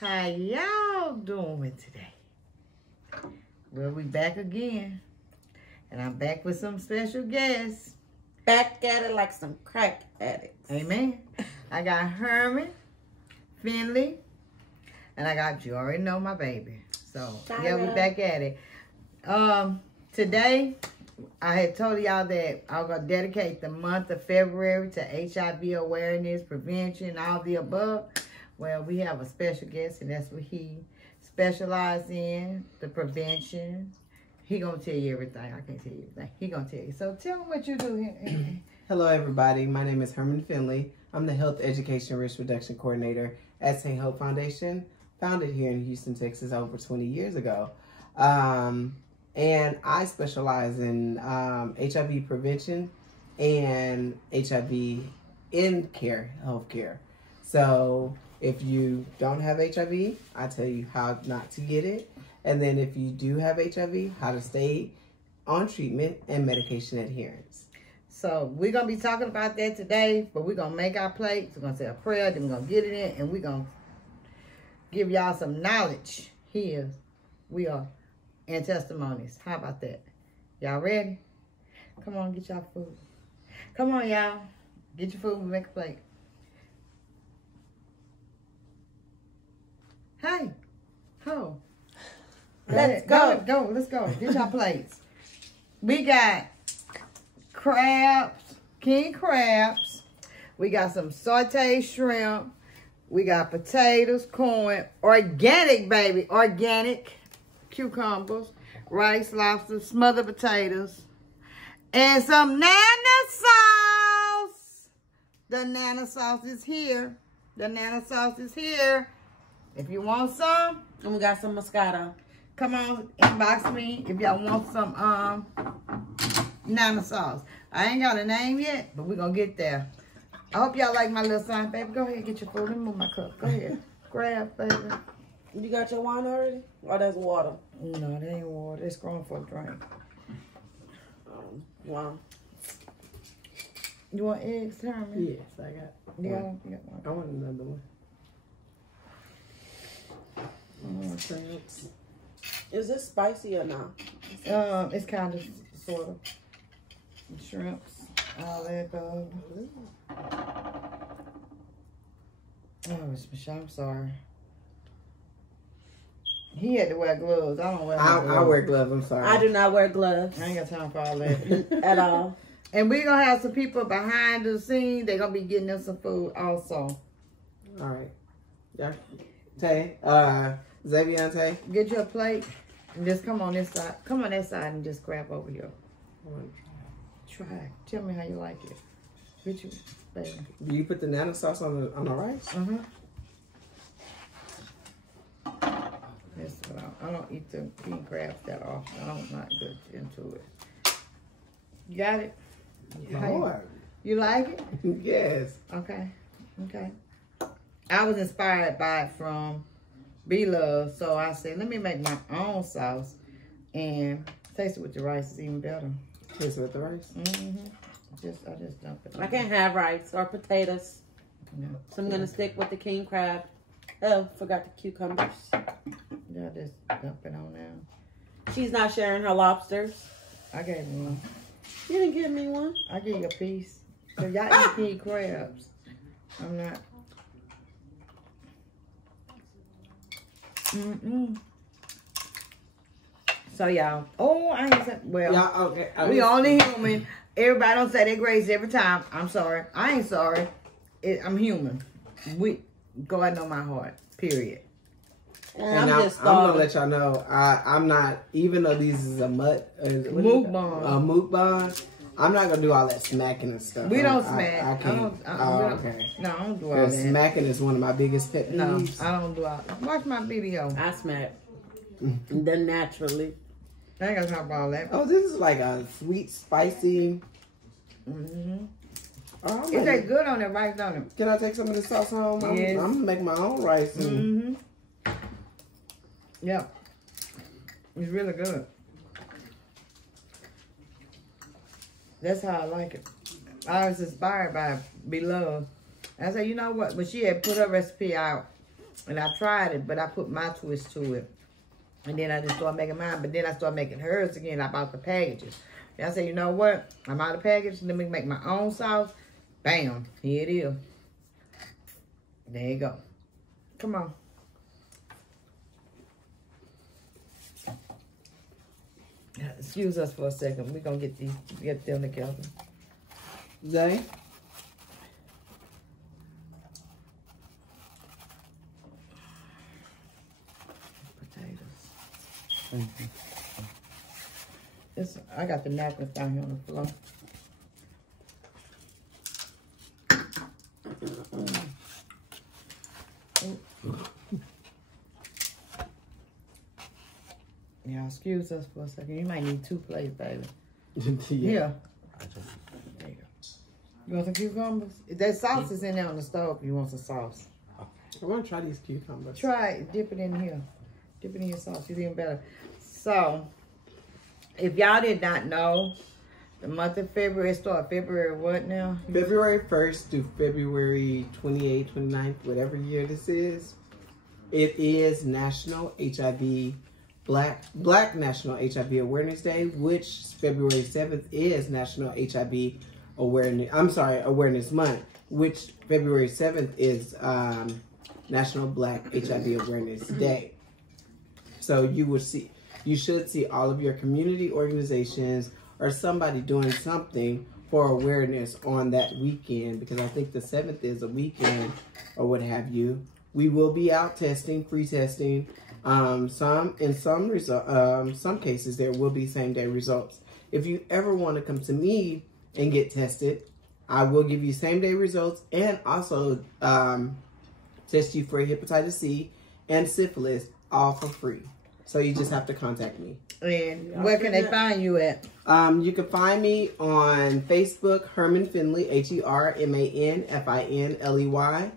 How y'all doing today? Well, we back again. And I'm back with some special guests. Back at it like some crack addicts. Amen. I got Herman, Finley, and I got, you already know, my baby. So, yeah, we back at it. Today, I had told y'all that I was going to dedicate the month of February to HIV awareness, prevention, all the above. Well, we have a special guest, and that's what he specializes in, the prevention. He gonna tell you everything. I can't tell you everything. He gonna tell you. So tell him what you do here. Hello, everybody. My name is Herman Finley. I'm the Health Education Risk Reduction Coordinator at St. Hope Foundation, founded here in Houston, Texas over 20 years ago. And I specialize in HIV prevention and HIV in care, healthcare. So if you don't have HIV, I tell you how not to get it. And then if you do have HIV, how to stay on treatment and medication adherence. So we're going to be talking about that today, but we're going to make our plates. We're going to say a prayer, then we're going to get it in, and we're going to give y'all some knowledge here. We are in testimonies. How about that? Y'all ready? Come on, get y'all food. Come on, y'all. Get your food and make a plate. Hey. Ho. Let's go. Let's go. Get your plates. We got crabs, king crabs. We got some sauteed shrimp. We got potatoes, corn, organic, baby, organic cucumbers, rice, lobster, smothered potatoes, and some Nana sauce. The Nana sauce is here. The Nana sauce is here. If you want some. And we got some Moscato. Come on, inbox me if y'all want some Nana sauce. I ain't got a name yet, but we're going to get there. I hope y'all like my little sign, baby. Go ahead and get your food. Let me move my cup. Go ahead. Grab, baby. You got your wine already? Or that's water? No, that ain't water. It's going for a drink. Wow. You want eggs, Herman? Yes, I got one. You got one. I want another one. Shrimps. Is this spicy or not? It's kind of, sort of. Shrimps. All that goes. Oh, it's Michelle. I'm sorry. He had to wear gloves. I don't wear gloves. I wear gloves. I'm sorry. I do not wear gloves. I ain't got time for all that. At all. And we're going to have some people behind the scene. They're going to be getting us some food also. All right. Yeah. Tay, Xavier, Tay. Get your plate and just come on this side. Come on that side and just grab over here. Try. Tell me how you like it. Get you, baby. Do you put the Nana sauce on the rice? Uh-huh. That's what I don't eat the king crabs that often. I'm not good into it. You got it? Lord. You like it? Yes. Okay. Okay. I was inspired by it from B-Love, so I said, let me make my own sauce and taste it with the rice is even better. Taste it with the rice? Mm-hmm. I just dump it on. I can't have rice or potatoes. No. So I'm going to stick with the king crab. Oh, forgot the cucumbers. Yeah, just dump it on now. She's not sharing her lobsters. I gave you one. You didn't give me one. I gave you a piece. So y'all eat king crabs. I'm not. So y'all, I ain't say, well, yeah, okay. We only human. Everybody don't say they grace every time. I'm sorry. I ain't sorry. I'm human. We God know my heart. Period. And I'm just gonna let y'all know. I'm not. Even though these is a mukbang, I'm not gonna do all that smacking and stuff. We don't smack. I can't. Okay. No, I don't do all that. Smacking is one of my biggest pet peeves. No, I don't do all that. Watch my video. I smack. Then naturally. I ain't gonna talk about all that. Oh, this is like a sweet, spicy. Mm-hmm. Oh, it tastes good on that rice, don't it? Can I take some of the sauce home? Yes. I'm gonna make my own rice. Mm-hmm. Yeah. It's really good. That's how I like it. I was inspired by Beloved. I said, you know what? When she had put her recipe out, And I tried it, but I put my twist to it. And then I just started making mine. But then I started making hers again. I bought the packages. And I said, you know what? I'm out of packages. Let me make my own sauce. Bam. Here it is. There you go. Come on. Excuse us for a second. We're going to get them together. Zay? Potatoes. I got the napkins down here on the floor. Yeah, excuse us for a second. You might need 2 plates, baby. Yeah. There you go. You want some cucumbers? That sauce is in there on the stove if you want some sauce. I want to try these cucumbers. Try it. Dip it in here. Dip it in your sauce. It's even better. So, if y'all did not know, the month of February started February what now? February 1st through February 28th, 29th, whatever year this is. It is National HIV Black National HIV Awareness Day, which February 7th is National HIV Awareness Month, which February 7th is National Black HIV Awareness Day. So you should see all of your community organizations or somebody doing something for awareness on that weekend, because I think the 7th is a weekend or what have you. We will be out testing, free testing. Some cases there will be same day results. If you ever want to come to me and get tested, I will give you same day results and also test you for hepatitis C and syphilis, all for free. So you just have to contact me. And where can they find you at? You can find me on Facebook, Herman Finley, HermanFinley,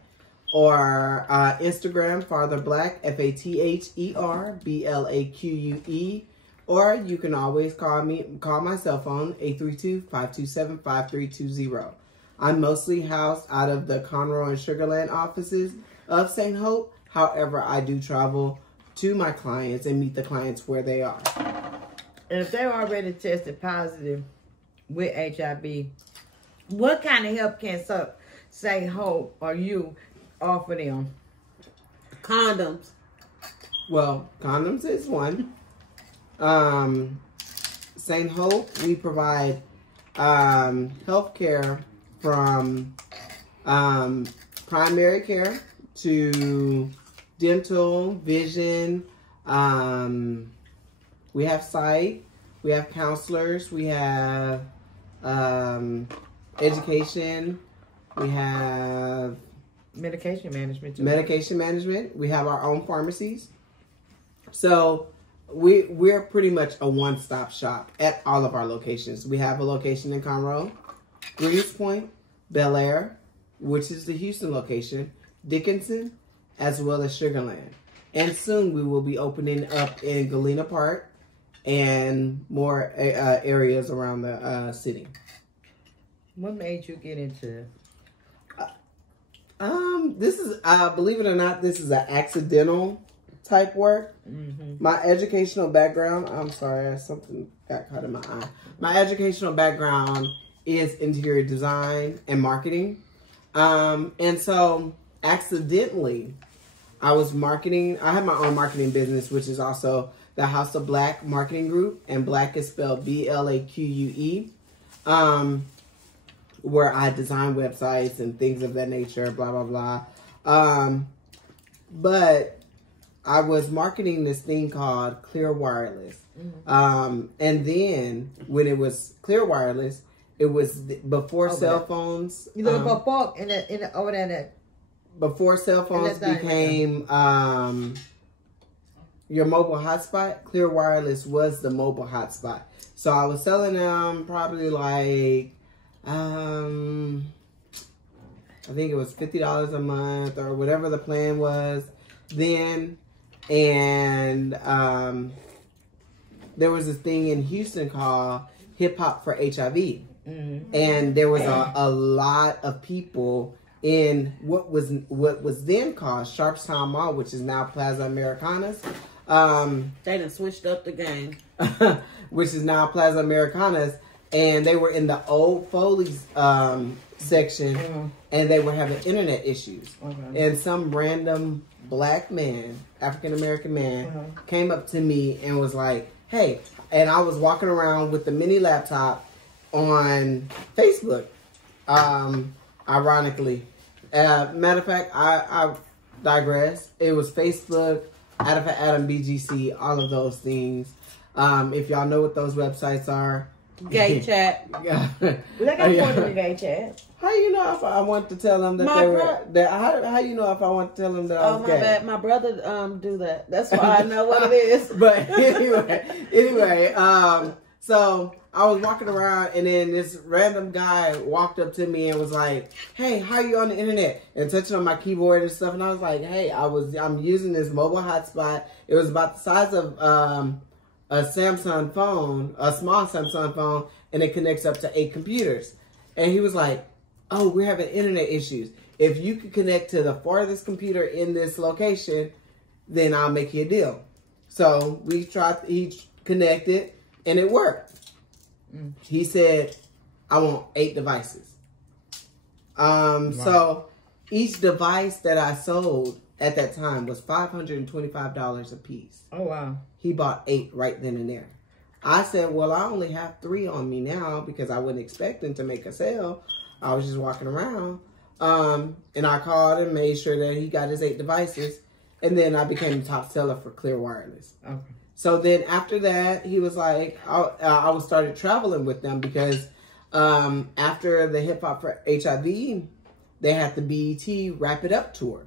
or Instagram, Father Black, FATHERBLAQUE. Or you can always call my cell phone, 832-527-5320. I'm mostly housed out of the Conroe and Sugarland offices of St. Hope. However, I do travel to my clients and meet the clients where they are. And if they're already tested positive with HIV, what kind of help can St. Hope or you offer them? Condoms. Well, condoms is one. St. Hope, we provide health care from primary care to dental, vision. We have psych, we have counselors, we have education, we have medication management too. Medication management. We have our own pharmacies. So we're pretty much a one-stop shop at all of our locations. We have a location in Conroe, Greens Point, Bel Air, which is the Houston location, Dickinson, as well as Sugarland. And soon we will be opening up in Galena Park and more areas around the city. What made you get into it? This is, believe it or not, this is an accidental type work. Mm-hmm. My educational background, I'm sorry, something got caught in my eye. My educational background is interior design and marketing. And so accidentally, I was marketing. I have my own marketing business, which is also the House of Black Marketing Group, and Black is spelled BLAQUE, where I design websites and things of that nature, blah, blah, blah. But I was marketing this thing called Clear Wireless. Mm-hmm. And then when it was Clear Wireless, it was before cell phones. You look before over there. Before cell phones became your mobile hotspot, Clear Wireless was the mobile hotspot. So I was selling them probably like, I think it was $50 a month or whatever the plan was then. And there was this thing in Houston called Hip Hop for HIV. Mm-hmm. And there was a lot of people in what was then called Sharpstown Mall, which is now Plaza Americanas. They done switched up the game. Which is now Plaza Americanas, and they were in the old Foley's section, and they were having internet issues. And some random black man, African American man, came up to me and was like, "Hey," and I was walking around with the mini laptop on Facebook. Ironically, matter of fact, I digress. It was Facebook, Adam BGC, all of those things. If y'all know what those websites are, Gay chat. They got more than a gay chat. How you know if I want to tell them that they were? How you know if I want to tell them that I was gay? Oh my bad, my brother do that. That's why I know what it is. But anyway, so I was walking around, and then this random guy walked up to me and was like, "Hey, how you on the internet?" And touching on my keyboard and stuff, and I was like, "Hey, I'm using this mobile hotspot. It was about the size of a Samsung phone, a small Samsung phone, and it connects up to 8 computers." And he was like, "Oh, we're having internet issues. If you could connect to the farthest computer in this location, then I'll make you a deal." So he connected, and it worked. He said, "I want 8 devices." So each device that I sold at that time was $525 a piece. Oh, wow. He bought 8 right then and there. I said, "Well, I only have 3 on me now because I wasn't expecting to make a sale. I was just walking around." And I called and made sure that he got his 8 devices. And then I became the top seller for Clear Wireless. Okay. So then after that, he was like, I started traveling with them because after the Hip Hop for HIV, they had the BET Wrap It Up tour.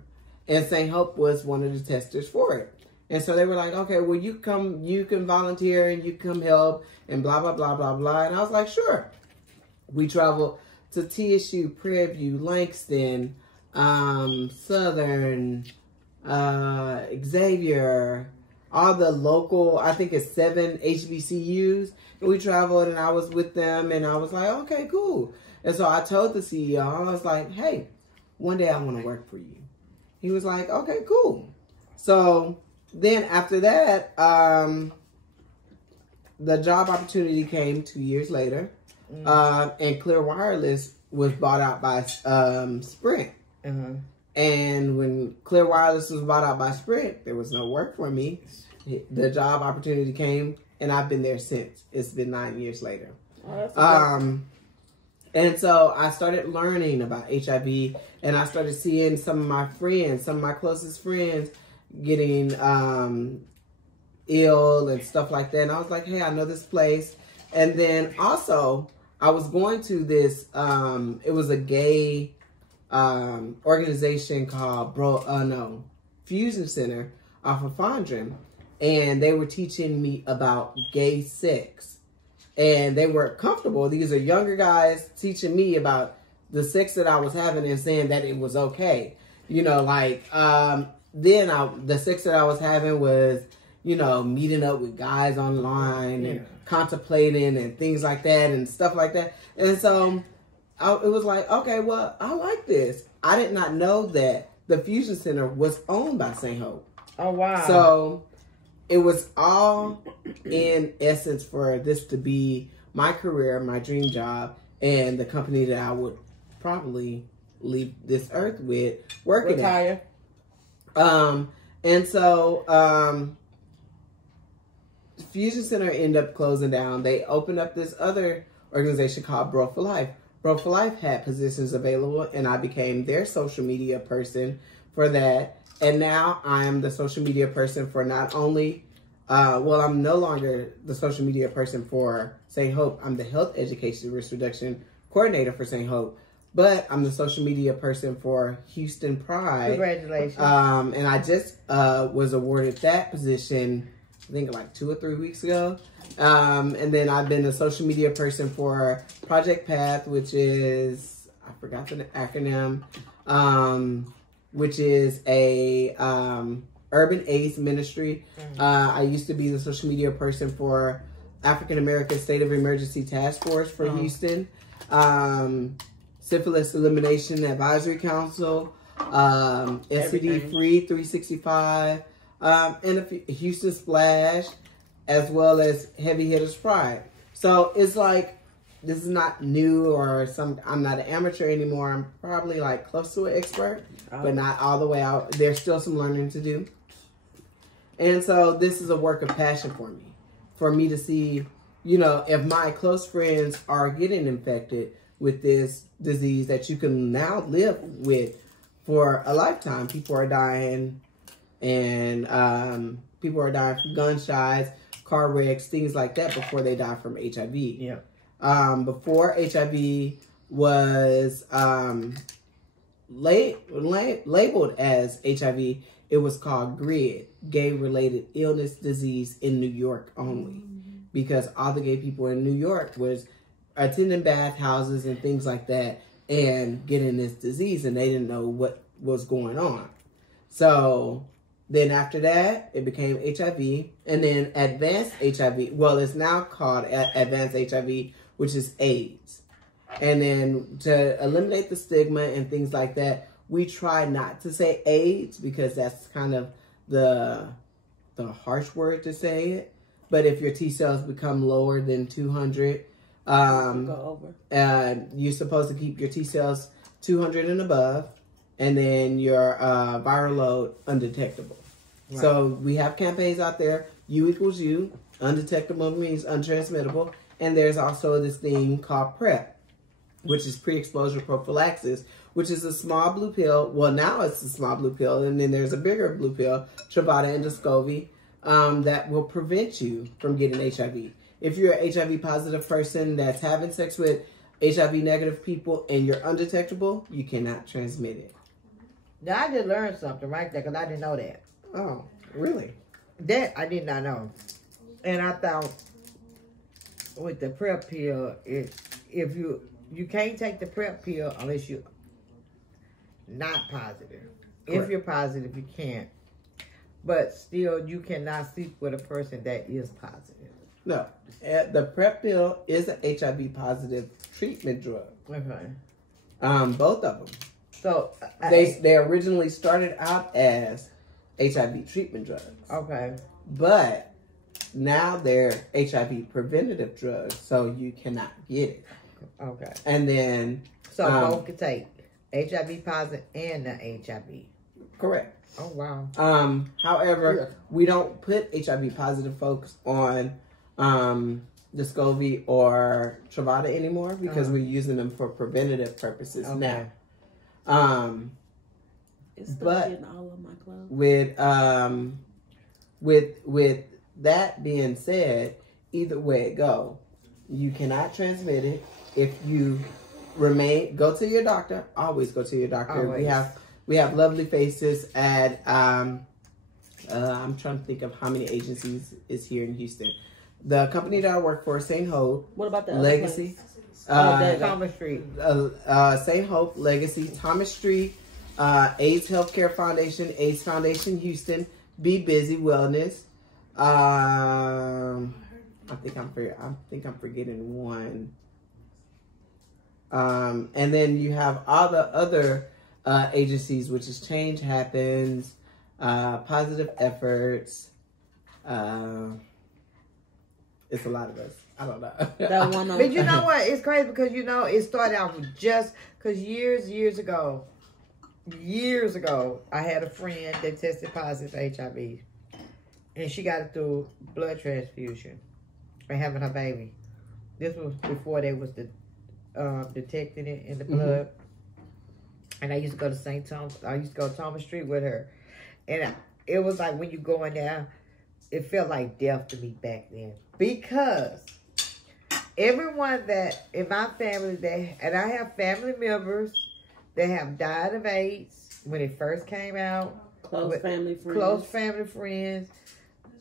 And St. Hope was one of the testers for it. And so they were like, "Okay, well, you can volunteer and you come help and blah, blah, blah, blah, blah." And I was like, "Sure." We traveled to TSU, Prairie View, Langston, Southern, Xavier, all the local, I think it's 7 HBCUs. And we traveled and I was with them and I was like, "Okay, cool." And so I told the CEO, I was like, "Hey, one day I want to work for you." He was like, "Okay, cool." So then after that, the job opportunity came 2 years later. And Clear Wireless was bought out by Sprint. And when Clear Wireless was bought out by Sprint, there was no work for me. The job opportunity came, and I've been there since. It's been 9 years later. And so I started learning about HIV, and I started seeing some of my friends, some of my closest friends, getting ill and stuff like that. And I was like, "Hey, I know this place." And then also, I was going to this, it was a gay organization called Fusion Center off of Fondren. And they were teaching me about gay sex. And they were comfortable. These are younger guys teaching me about the sex that I was having and saying that it was okay. You know, like, the sex that I was having was, you know, meeting up with guys online and contemplating and things like that and stuff like that. And so it was like, okay, well, I like this. I did not know that the Fusion Center was owned by St. Hope. Oh, wow. So it was all in essence for this to be my career, my dream job, and the company that I would probably leave this earth with working Retire. at. And so Fusion Center ended up closing down. They opened up this other organization called Bro for Life. Bro for Life had positions available, and I became their social media person for that. And now I am the social media person for not only, I'm no longer the social media person for St. Hope. I'm the health education risk reduction coordinator for St. Hope. But I'm the social media person for Houston Pride. Congratulations. And I just was awarded that position, I think like 2 or 3 weeks ago. And then I've been a social media person for Project Path, which is, I forgot the acronym, which is a urban AIDS ministry. I used to be the social media person for African American State of Emergency Task Force for Houston. Syphilis Elimination Advisory Council, STD Free 365, and Houston Splash, as well as Heavy Hitters Pride. So it's like, this is not new or I'm not an amateur anymore. I'm probably like close to an expert, but not all the way out. There's still some learning to do. And so this is a work of passion for me to see, you know, if my close friends are getting infected with this disease that you can now live with for a lifetime. People are dying, and people are dying from gunshots, car wrecks, things like that before they die from HIV. Yeah. Before HIV was labeled as HIV, it was called GRID, Gay-Related Illness Disease in New York only. Because all the gay people in New York was attending bathhouses and things like that and getting this disease, and they didn't know what was going on. So then after that, it became HIV, and then advanced HIV. Well, it's now called advanced HIV, which is AIDS. And then to eliminate the stigma and things like that, we try not to say AIDS because that's kind of the harsh word to say it. But if your T cells become lower than 200, you're supposed to keep your T cells 200 and above, and then your viral load undetectable. Right. So we have campaigns out there. U equals U. Undetectable means untransmittable. And there's also this thing called PrEP, which is pre-exposure prophylaxis, which is a small blue pill. Well, now it's a small blue pill, and then there's a bigger blue pill, Truvada and Descovy, that will prevent you from getting HIV. If you're an HIV positive person that's having sex with HIV negative people and you're undetectable, you cannot transmit it. Now, I just learned something right there because I didn't know that. Oh, really? That I did not know. And I thought with the PrEP pill, if you can't take the PrEP pill unless you're not positive. Correct. If you're positive, you can't. But still, you cannot sleep with a person that is positive. No. The PrEP pill is an HIV positive treatment drug. Okay. Both of them. So they originally started out as HIV treatment drugs. Okay. But now they're HIV preventative drugs, so you cannot get it. Okay. And then so both can take HIV positive and the HIV. Correct. Oh wow. However, we don't put HIV positive folks on Descovy or Truvada anymore because we're using them for preventative purposes now. It's stuck in all of my clothes. With that being said, either way it go, you cannot transmit it if you go to your doctor. Always go to your doctor. Always. We have lovely faces at I'm trying to think of how many agencies is here in Houston. The company that I work for, St. Hope. What about the Legacy? Thomas Street. St. Hope, Legacy, Thomas Street, AIDS Healthcare Foundation, AIDS Foundation Houston, Be Busy Wellness. I think I'm forgetting one. And then you have all the other agencies, which is Change Happens, Positive Efforts. It's a lot of us. I don't know. But you know what? It's crazy because, you know, it started out with just because years ago, I had a friend that tested positive for HIV. And she got it through blood transfusion and having her baby. This was before they was detecting it in the blood. And I used to go to Thomas Street with her. And it was like when you go in there, it felt like death to me back then. Because everyone that in my family, and I have family members that have died of AIDS when it first came out. Close family friends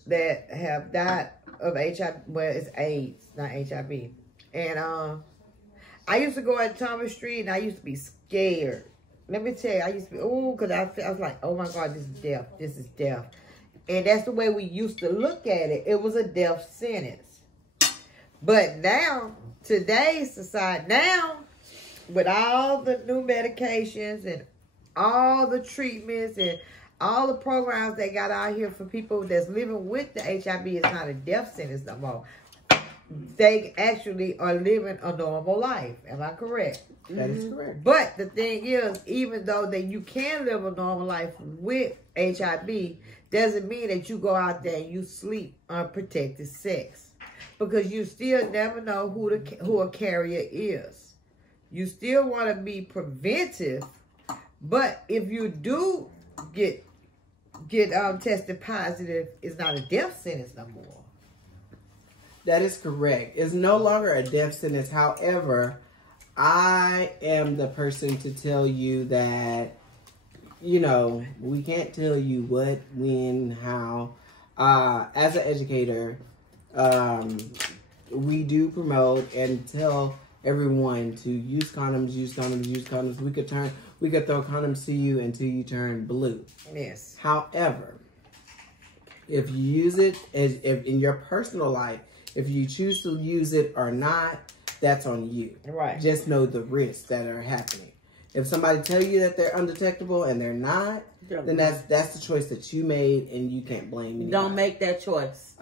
that have died of HIV. Well, it's AIDS, not HIV. And I used to go at Thomas Street and I used to be scared. Let me tell you, I used to be, because I was like, oh my God, this is death. This is death. And that's the way we used to look at it. It was a death sentence. But now, today's society, now, with all the new medications and all the treatments and all the programs they got out here for people that's living with the HIV, it's not a death sentence no more. They actually are living a normal life. Am I correct? That is correct. But the thing is, even though that you can live a normal life with HIV, doesn't mean that you go out there and you sleep unprotected sex. Because you still never know who a carrier is. You still want to be preventive, but if you do get tested positive, it's not a death sentence no more. That is correct. It's no longer a death sentence. However, I am the person to tell you that, you know, we can't tell you what, when, how. As an educator, we do promote and tell everyone to use condoms, use condoms, use condoms. We could throw condoms to you until you turn blue. Yes. However, if you use it if in your personal life, if you choose to use it or not, that's on you. Right. Just know the risks that are happening. If somebody tell you that they're undetectable and they're not, then that's the choice that you made, and you can't blame anybody. Don't make that choice.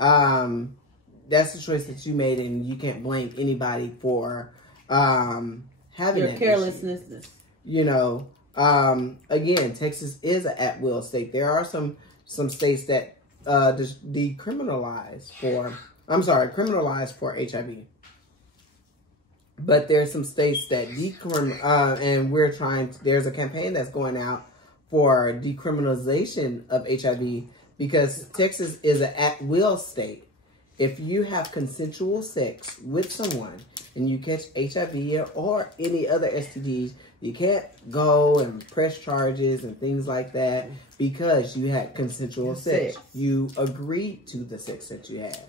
That's the choice that you made, and you can't blame anybody for having your that carelessness. issue. You know, again, Texas is an at-will state. There are some states that criminalize for HIV. But there's some states that and there's a campaign that's going out for decriminalization of HIV, because Texas is an at-will state. If you have consensual sex with someone and you catch HIV or any other STDs, you can't go and press charges and things like that because you had consensual sex. You agreed to the sex that you had.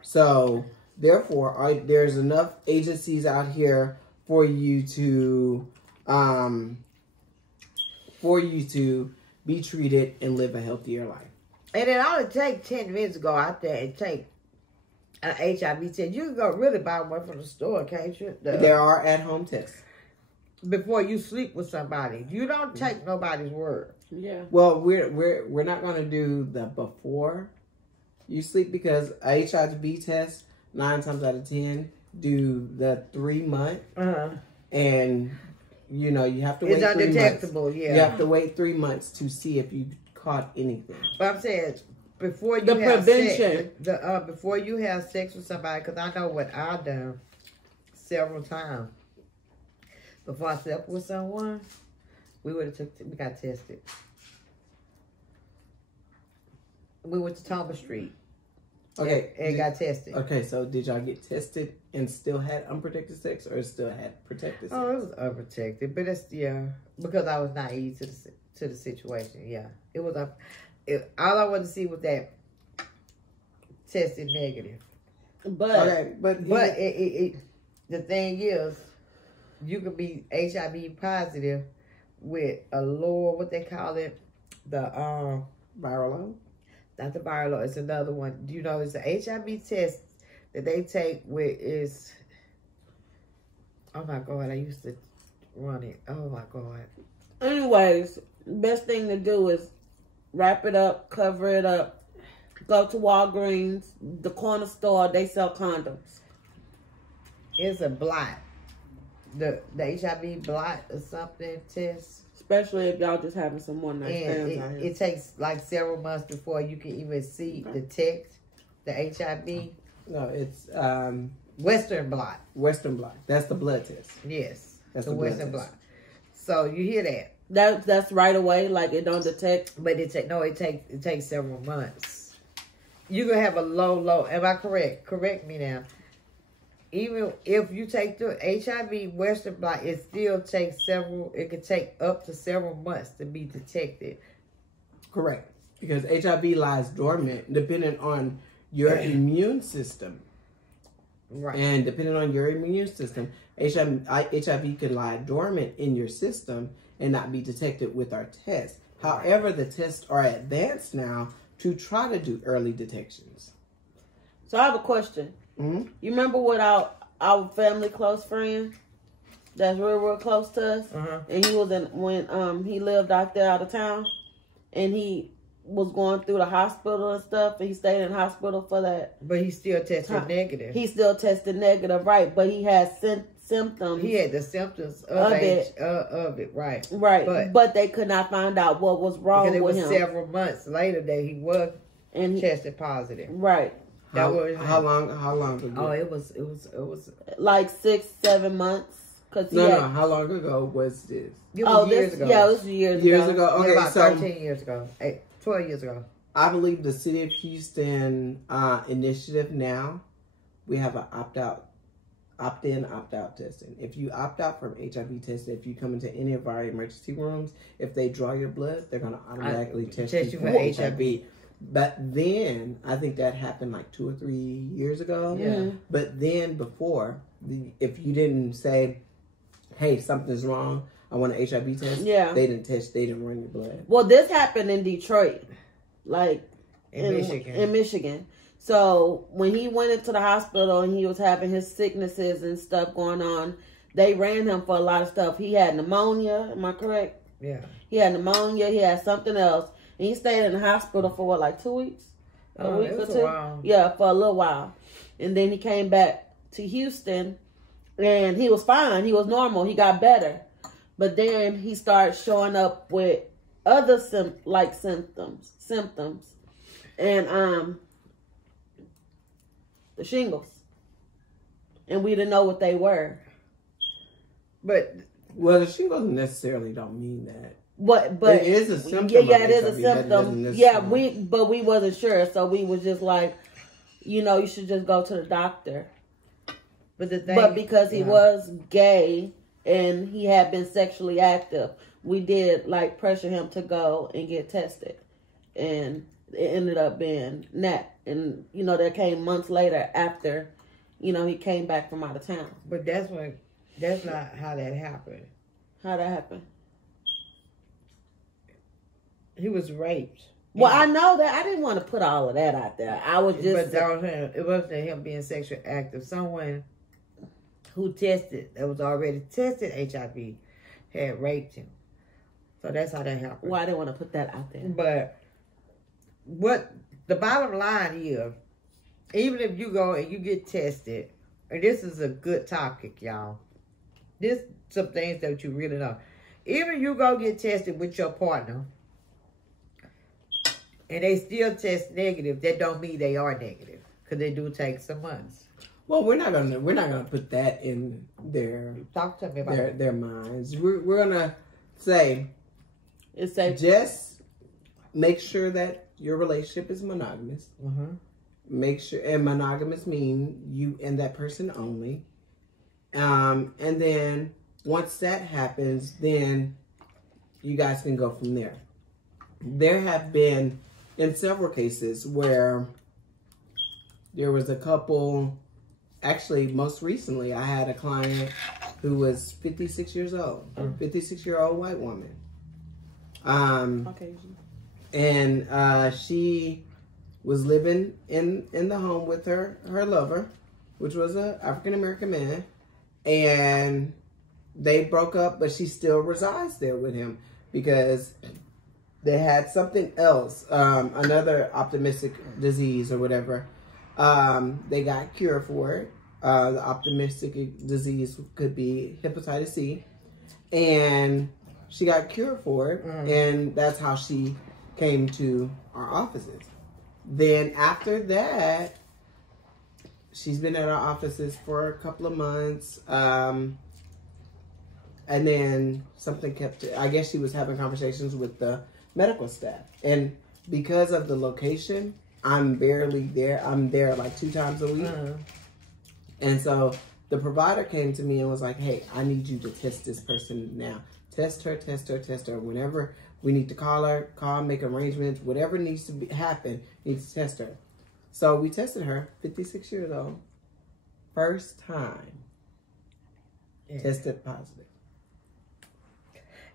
So, therefore, there's enough agencies out here for you to be treated and live a healthier life. And it only takes 10 minutes to go out there and take an HIV test. You can go really buy one from the store, can't you? There are at-home tests. Before you sleep with somebody. You don't take nobody's word. Yeah. Well, we're not going to do the before you sleep, because a HIV test, 9 times out of 10, do the 3 month. And, you know, you have to wait 3 months. It's undetectable, yeah. You have to wait 3 months to see if you caught anything. But I'm saying, before you before you have sex with somebody, because I know what I've done several times. Before I slept with someone, we got tested. We went to Thomas Street. Okay. And got tested. Okay, so did y'all get tested and still had unprotected sex, or still had protected sex? Oh, it was unprotected, but it's because I was naive to the situation. Yeah, it was all I wanted to see was that tested negative. But the thing is, you could be HIV positive with a lower, what they call it, the viral load. Not the viral load. It's another one. You know, it's the HIV test that they take with is. Oh my God! I used to run it. Oh my God. Anyways, best thing to do is wrap it up, cover it up, go to Walgreens, the corner store. They sell condoms. It's a blot. The HIV blot or something test. Especially if y'all just having some one night stands out here. It takes like several months before you can even see detect the HIV. No, it's Western blot. Western blot. That's the blood test. Yes, that's the Western blot. So you hear that? That's right away. Like it don't detect. But it takes several months. You can have a low. Am I correct? Correct me now. Even if you take the HIV Western blot, it still takes it could take up to several months to be detected. Correct. Because HIV lies dormant depending on your immune system. Right. And depending on your immune system, HIV can lie dormant in your system and not be detected with our tests. Right. However, the tests are advanced now to try to do early detections. So I have a question. Mm-hmm. You remember what our family close friend? that's real close to us. And he was when he lived out there out of town, and he was going through the hospital and stuff, and he stayed in the hospital for that. But he still tested negative. He still tested negative, right? But he had symptoms. He had the symptoms of it, right? Right. But they could not find out what was wrong with him. Because it was several months later that he was tested positive. Right. How long ago? Oh, it was like 6-7 months. How long ago was this? Years ago. Yeah, it was years ago. Okay, about 13 years ago. 12 years ago. I believe the City of Houston initiative now, we have an opt-in, opt-out testing. If you opt out from HIV testing, if you come into any of our emergency rooms, if they draw your blood, they're going to automatically test you for HIV. But then, I think that happened like 2 or 3 years ago. Yeah. But then before, if you didn't say, hey, something's wrong, I want an HIV test. Yeah. They didn't run your blood. Well, this happened in Detroit, like in Michigan. So when he went into the hospital and he was having his sicknesses and stuff going on, they ran him for a lot of stuff. He had pneumonia. Am I correct? Yeah. He had pneumonia. He had something else. And he stayed in the hospital for what, like 2 weeks? A week or two? A while. Yeah, for a little while. And then he came back to Houston and he was fine. He was normal. He got better. But then he started showing up with other symptoms. And the shingles. And we didn't know what they were. But the shingles necessarily don't mean that. But it is a symptom. Yeah, it is a symptom. Yeah, we wasn't sure, so we was just like, you should just go to the doctor. But because he was gay and he had been sexually active, we did like pressure him to go and get tested, and it ended up being that. And that came months later after, he came back from out of town. But that's not how that happened. How that happened? He was raped. Well, I know that. I didn't want to put all of that out there. I was just... But it wasn't him being sexually active. Someone who that was already tested HIV, had raped him. So that's how that happened. Well, I didn't want to put that out there. But what the bottom line is, even if you go and you get tested, and this is a good topic, y'all. This some things that you really know. Even if you go get tested with your partner, and they still test negative, that don't mean they are negative, because they do take some months. Well, we're not gonna put that in their talk to me about their minds. We're gonna say it's safe. Just make sure that your relationship is monogamous. Mm-hmm. Make sure, and monogamous mean you and that person only. And then once that happens, then you guys can go from there. There have been in several cases where there was a couple. Actually, most recently, I had a client who was 56 years old, a 56-year-old white woman. And she was living in the home with her lover, which was an African-American man. And they broke up, but she still resides there with him because they had something else, another optimistic disease or whatever. They got cured for it. The optimistic disease could be hepatitis C. And she got cured for it. And that's how she came to our offices. Then after that, she's been at our offices for a couple of months. And then something I guess she was having conversations with the medical staff. And because of the location, I'm barely there. I'm there like 2 times a week. And so the provider came to me and was like, hey, I need you to test this person now. Test her. Whenever we need to call, make arrangements, whatever needs to happen, needs to test her. So we tested her, 56 years old. First time. Tested positive.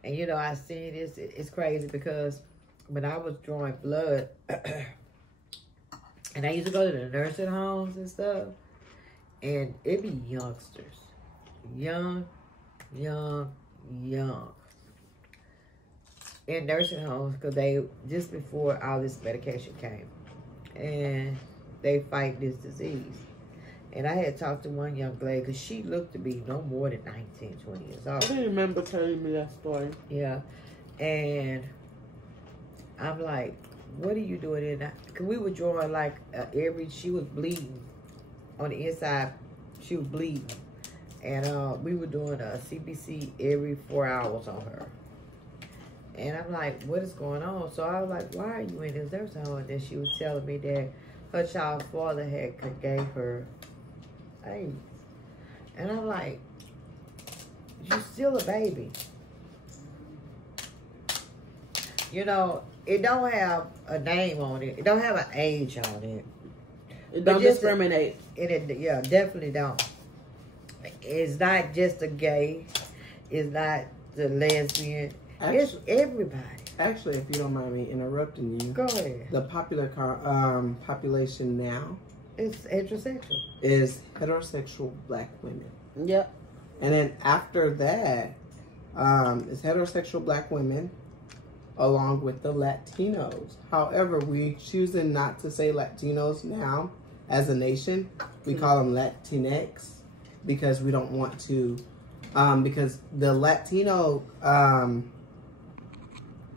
And I see this, it's crazy because when I was drawing blood, and I used to go to the nursing homes and stuff, and it be youngsters, young young, in nursing homes because they, just before all this medication came, and they fight this disease. And I had talked to one young lady because she looked to be no more than 19, 20 years old. I didn't remember telling me that story. Yeah. And I'm like, what are you doing in that? Because we were drawing like she was bleeding on the inside. She was bleeding. And we were doing a CBC every 4 hours on her. And I'm like, what is going on? So I was like, why are you in this nursing home? And then she was telling me that her child's father gave her AIDS. And I'm like, you're still a baby. You know, it don't have a name on it. It don't have an age on it. It don't discriminate. Yeah, definitely don't. It's not just a gay. It's not the lesbian. It's everybody. Actually, if you don't mind me interrupting you. Go ahead. The popular population now is heterosexual. Is heterosexual black women. Yep. And then after that, it's heterosexual black women along with the Latinos. However, we choosing not to say Latinos now as a nation. We call them Latinx because we don't want to, because the Latino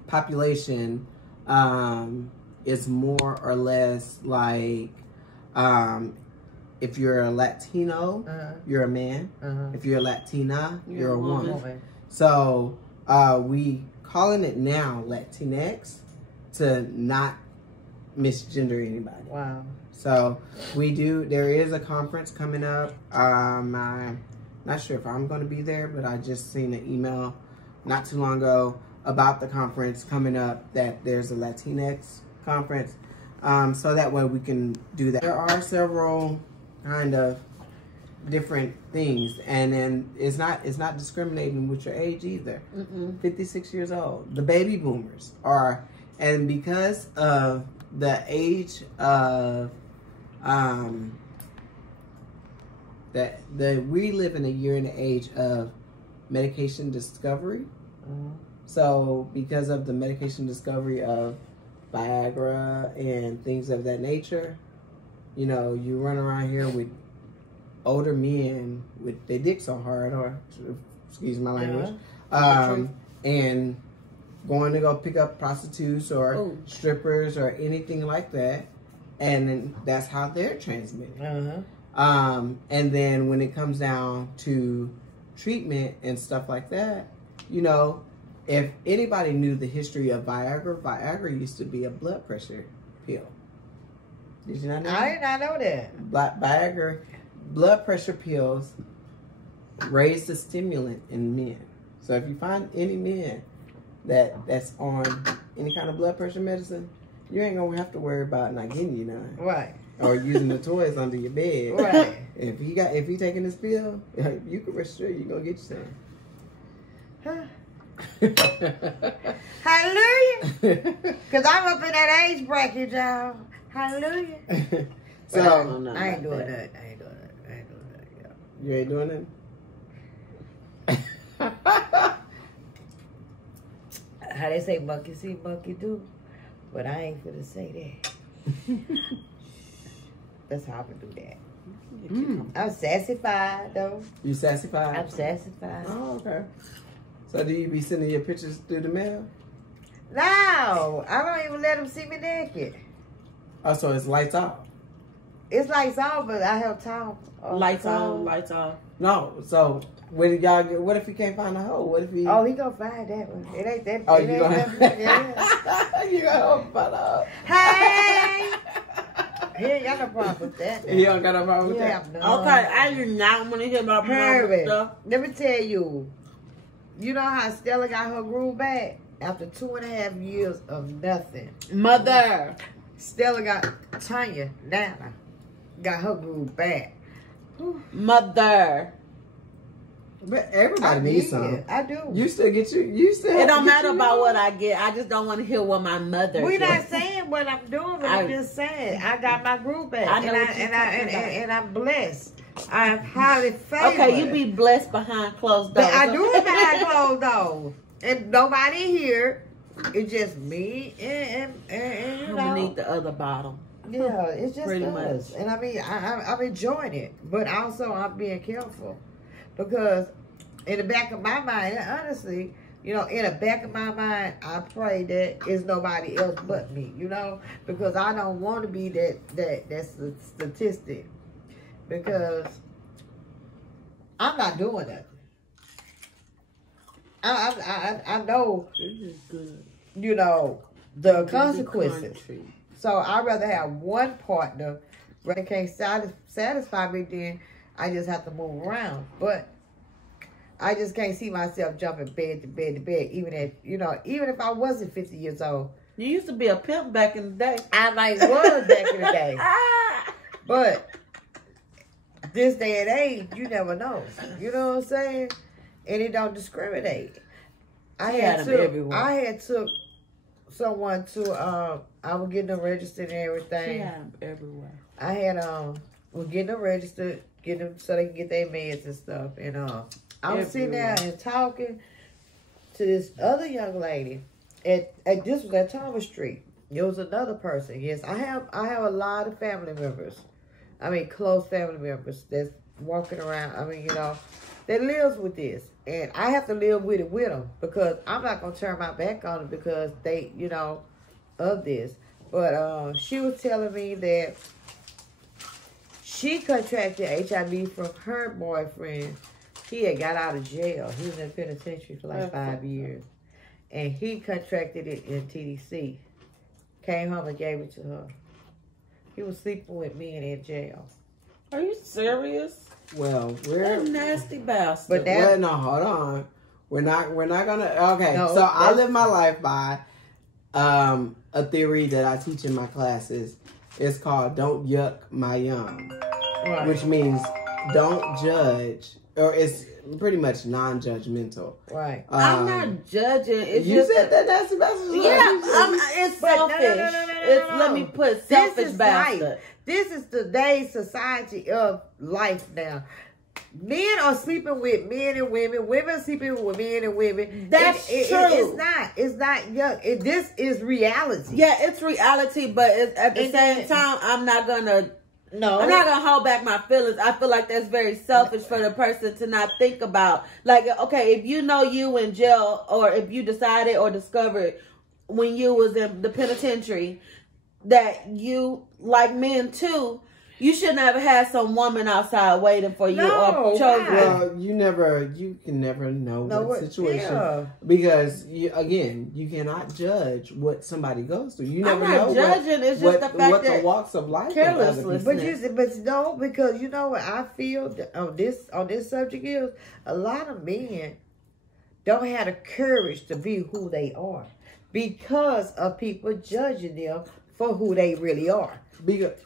population is more or less like, if you're a Latino, you're a man. If you're a Latina, you're a woman. So we calling it now Latinx to not misgender anybody. Wow. So there is a conference coming up. I'm not sure if I'm going to be there, but I just seen an email not too long ago about the conference coming up, that there's a Latinx conference. So that way we can do that. There are several kind of different things, and then it's not discriminating with your age either. 56 years old. The baby boomers are, and because of the age of we live in a year and age of medication discovery. So because of the medication discovery of Viagra and things of that nature, you know, you run around here with older men with their dicks so hard, or excuse my language, and going to go pick up prostitutes or strippers or anything like that, and then that's how they're transmitted. And then when it comes down to treatment and stuff like that, you know, if anybody knew the history of Viagra used to be a blood pressure pill. Did you not know that? I did not know that. Viagra blood pressure pills raise the stimulant in men. So if you find any men that's on any kind of blood pressure medicine, you ain't gonna have to worry about not getting you none. Right. Or using the toys under your bed. Right. If he taking this pill, you can rest sure you're gonna get you some. Hallelujah. Because I'm up in that age bracket, y'all. Hallelujah. So I ain't doing that. You ain't doing it? How they say monkey see, monkey do. But I ain't finna say that. That's how I can do that. I'm sassified, though. You sassified? I'm sassified. Oh, okay. So do you be sending your pictures through the mail? No, I don't even let them see me naked. Oh, so it's lights off? It's lights off, but I have time. Lights on, lights off. No, so when y'all get, what if he can't find a hoe? What if he? Oh, he gonna find that one. It ain't that. Oh, you gonna? You gonna find out? Hey. He ain't got no problem with that. He don't got no problem with that. Okay, I do not want to hear about Harvey, stuff. let me tell you. You know how Stella got her groove back after 2.5 years of nothing. Mother. Stella got Tanya Nana got her groove back. Mother. But everybody needs some. I do. You still get you still. It don't matter about what I get. I just don't want to hear what my mother. We're gets. not saying what I'm doing, but I'm just saying I got my groove back, and I'm blessed. I am highly favored. Okay, you be blessed behind closed doors. But I do it behind closed doors. And nobody here. It's just me and you know. I'm gonna need the other bottle. Yeah, it's just pretty us. much. And I mean, I'm enjoying it. But also, I'm being careful. Because in the back of my mind, honestly, you know, in the back of my mind, I pray that it's nobody else but me, you know, because I don't want to be that's the statistic, because I'm not doing that. I know, you know, the consequences. So I'd rather have one partner that can't satisfy me, then I just have to move around. But I just can't see myself jumping bed to bed to bed, even at, you know, even if I wasn't 50 years old. You used to be a pimp back in the day. I might was back in the day. But this day and age, you never know. You know what I'm saying? And it don't discriminate. I had took someone to I was getting them registered and everything. She had them everywhere. I had was getting them registered, getting them so they can get their meds and stuff. And I was sitting there and talking to this other young lady at this was at Thomas Street. There was another person. Yes, I have a lot of family members. I mean, close family members that's walking around. I mean, you know, that lives with this. And I have to live with it with them, because I'm not going to turn my back on them because they, you know, of this. But she was telling me that she contracted HIV from her boyfriend. He had got out of jail. He was in the penitentiary for like 5 years. And he contracted it in TDC. Came home and gave it to her. He was sleeping with men in jail. Are you serious? Well, That nasty bastard. But that, no, hold on. We're not gonna. Okay, No, so I live my life by a theory that I teach in my classes. It's called "Don't Yuck My Yum," right. which means don't judge, or it's pretty much non-judgmental. Right. I'm not judging. It's You just said that nasty bastard. Yeah, it's But selfish. no. Let me put selfish This is bastard. life. This is today's society of life now. Men are sleeping with men and women. Women are sleeping with men and women. That's true. It's not yuck. This is reality. Yeah, it's reality, but at the same time, I'm not gonna hold back my feelings. I feel like that's very selfish for the person to not think about. Like, okay, if you know you in jail, or if you decided or discovered when you was in the penitentiary that you like men too, you shouldn't have had some woman outside waiting for you or chosen. Well, you can never know what situation. Yeah. Because, you cannot judge what somebody goes through. You never know judging. It's just the fact what that the walks of life carelessness. But no, because you know what I feel on this subject is, a lot of men don't have the courage to be who they are because of people judging them for who they really are. Because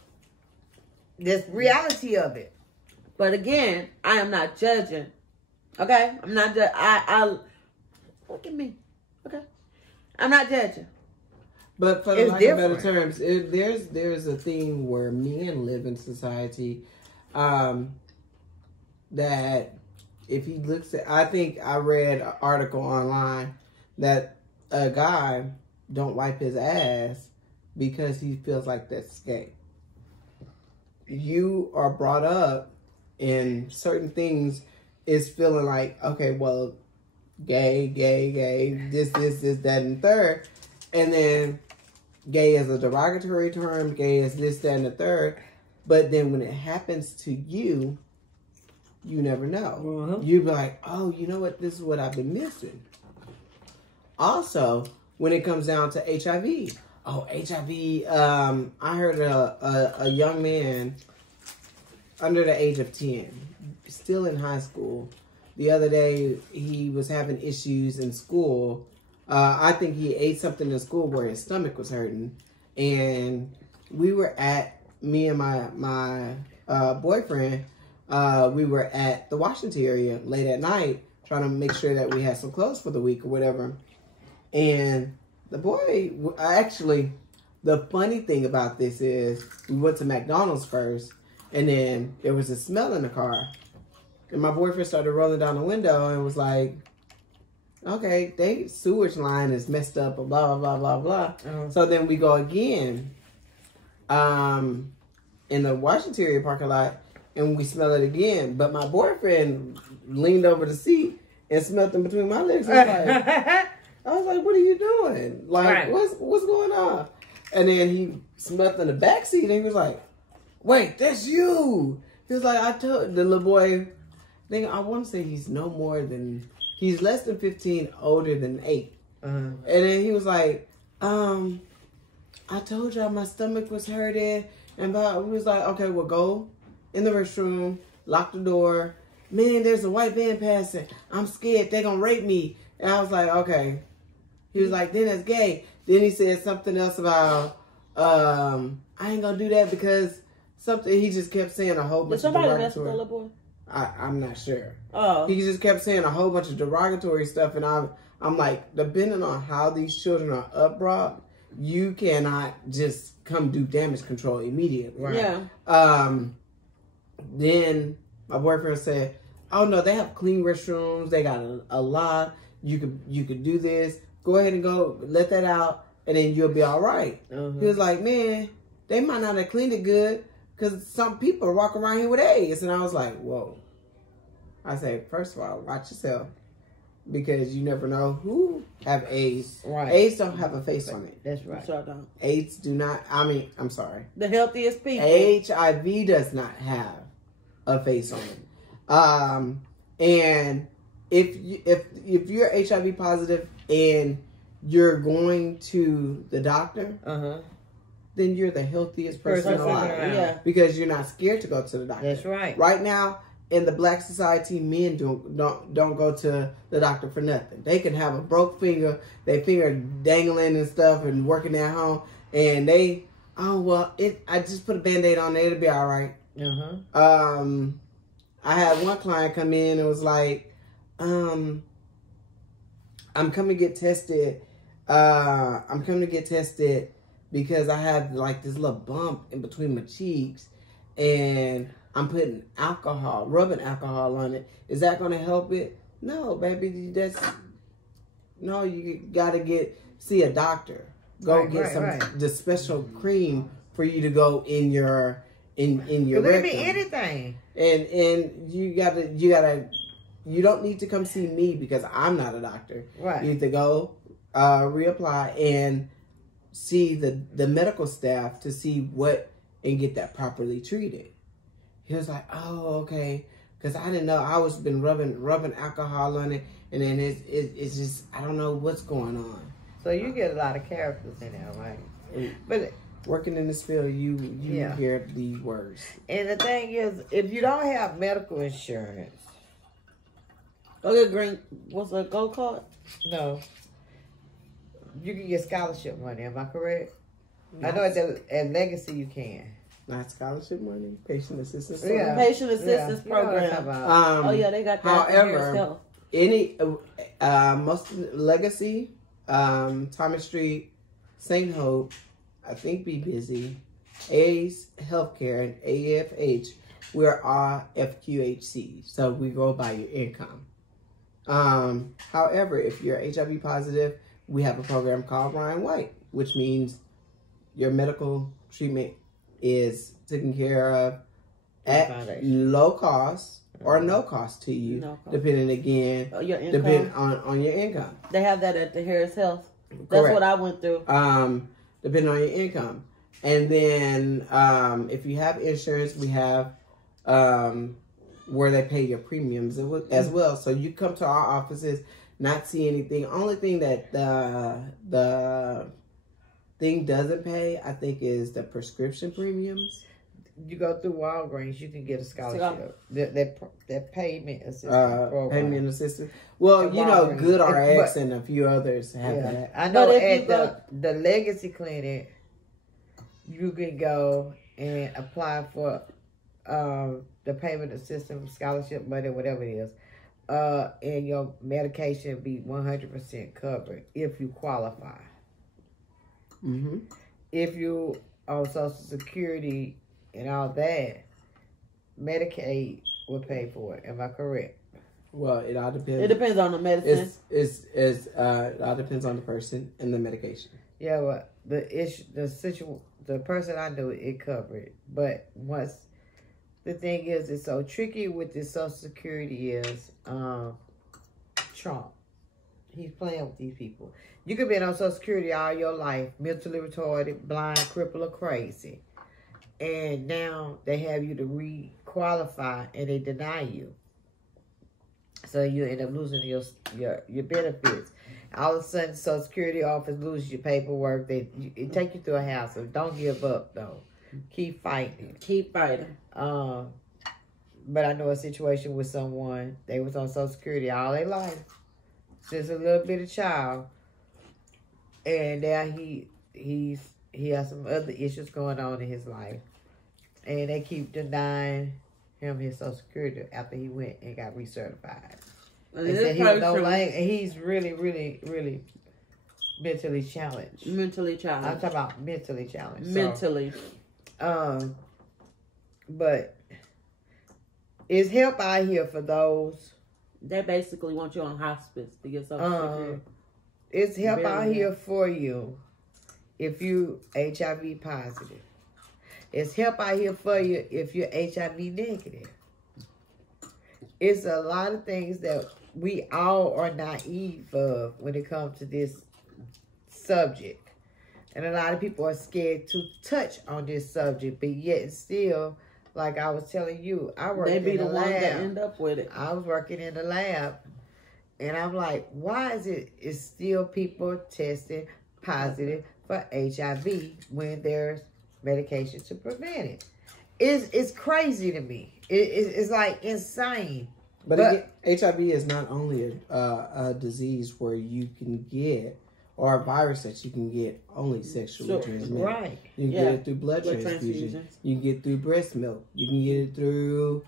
There's reality of it. But again, I am not judging. Okay? I'm not I look at me. Okay? I'm not judging. But for the lack of better terms, there's a thing where men live in society that if he looks at, I think I read an article online that a guy don't wipe his ass because he feels like that's gay. You are brought up in certain things is feeling like, okay, well, gay, this, that, and third. And then gay is a derogatory term, gay is this, that, and the third. But then when it happens to you, you never know. Mm-hmm. You be like, oh, you know what? This is what I've been missing. Also, when it comes down to HIV. Oh, HIV. I heard a young man under the age of 10, still in high school. The other day, he was having issues in school. I think he ate something in school where his stomach was hurting. And we were me and my boyfriend, we were at the Washington area late at night trying to make sure that we had some clothes for the week or whatever. And the boy, actually, the funny thing about this is we went to McDonald's first. And then there was a smell in the car. And my boyfriend started rolling down the window and was like, okay, they sewage line is messed up, blah, blah, blah, blah, blah. So then we go again in the Washington area parking lot, and we smell it again. But my boyfriend leaned over the seat and smelled them between my legs. I was like, what are you doing? Like, what's going on? And then he smelled in the back seat, and he was like, wait, that's you. He was like, I told the little boy, I want to say he's less than 15, older than 8. And then he was like, I told y'all my stomach was hurting. And we was like, okay, well, go in the restroom, lock the door. Man, there's a white van passing. I'm scared. They're going to rape me. And I was like, okay. He was like, then it's gay. Then he said something else about, I ain't going to do that because something. He just kept saying a whole bunch of derogatory. Did somebody mess with the little boy? I'm not sure. Oh. He just kept saying a whole bunch of derogatory stuff. And I'm like, depending on how these children are brought, you cannot just come do damage control immediately. Right. Yeah. Then my boyfriend said, oh no, they have clean restrooms. They got a lot. You could do this. Go ahead and go let that out, and then you'll be all right. He was like, man, they might not have cleaned it good because some people walk around here with AIDS. And I was like, whoa. I said, first of all, watch yourself. Because you never know who have AIDS. Right. AIDS don't have a face on it. That's right. Sure don't. AIDS do not, I'm sorry. The healthiest people. HIV does not have a face on it. And if you're HIV positive and you're going to the doctor, then you're the healthiest person alive. Yeah. Because you're not scared to go to the doctor. That's right. Right now, in the black society, men don't go to the doctor for nothing. They can have a broke finger, their finger dangling and stuff, and working at home, and I just put a Band-Aid on it, it'll be all right. I had one client come in and was like, I'm coming to get tested. Because I have like this little bump in between my cheeks, and I'm putting rubbing alcohol on it. Is that going to help it? No, baby. You got to see a doctor. Go get the special cream for you to go in your rectum. It be anything. And you don't need to come see me because I'm not a doctor. Right. You need to go reapply and see the medical staff to see what and get that properly treated. He was like, oh, okay. Because I didn't know. I was been rubbing alcohol on it. And then it's just, I don't know what's going on. So you get a lot of characters in there, right? But working in this field, you hear the words. And the thing is, if you don't have medical insurance. What's a gold card? No. You can get scholarship money, am I correct? Not, I know at Legacy you can. Not scholarship money, patient assistance program. Yeah. Patient assistance program. They got that. However, most Legacy, Thomas Street, St. Hope, I think Be Busy, A's Healthcare, and AFH, we're all FQHC, so we go by your income. However, if you're HIV positive, we have a program called Ryan White, which means your medical treatment is taken care of at low cost or no cost to you, depending again on your income. They have that at the Harris Health. That's what I went through. Depending on your income. And then if you have insurance, we have where they pay your premiums as well. So you come to our offices, not see anything. Only thing that the thing doesn't pay, I think, is the prescription premiums. You go through Walgreens, you can get a scholarship. That payment assistance program. Payment assistance. Well, GoodRx and a few others have that. I know at the Legacy Clinic, you can go and apply for the payment assistance, scholarship money, whatever it is. And your medication be 100% covered if you qualify. If you on Social Security and all that, Medicaid will pay for it. Am I correct? Well, it all depends. It depends on the medicine. It all depends on the person and the medication. Yeah, well, the person I knew, it covered. But the thing is, it's so tricky with this Social Security is Trump. He's playing with these people. You could be on Social Security all your life, mentally retarded, blind, crippled, or crazy. And now they have you to re-qualify and they deny you. So you end up losing your benefits. All of a sudden, Social Security office loses your paperwork. It take you through a hassle. Don't give up, though. Keep fighting. Keep fighting. But I know a situation with someone. They was on Social Security all their life. Since a little bitty child. And now he has some other issues going on in his life. And they keep denying him his Social Security after he went and got recertified. They said he was and he's really, really, really mentally challenged. Mentally challenged. I'm talking about mentally challenged. Mentally. So, but it's help out here for those. They basically want you on hospice to get Social Security. It's help out here for you if you HIV positive. It's help out here for you if you're HIV negative. It's a lot of things that we all are naive of when it comes to this subject. And a lot of people are scared to touch on this subject, but yet still, like I was telling you, I worked in the lab. They be the ones that end up with it. I was working in the lab, and I'm like, why is it's still people testing positive for HIV when there's medication to prevent it? It's crazy to me. It's like insane. But again, HIV is not only a disease where you can get, or a virus that you can get only sexually transmitted. Right. You can get it through blood transfusion. You can get it through breast milk. You can get it through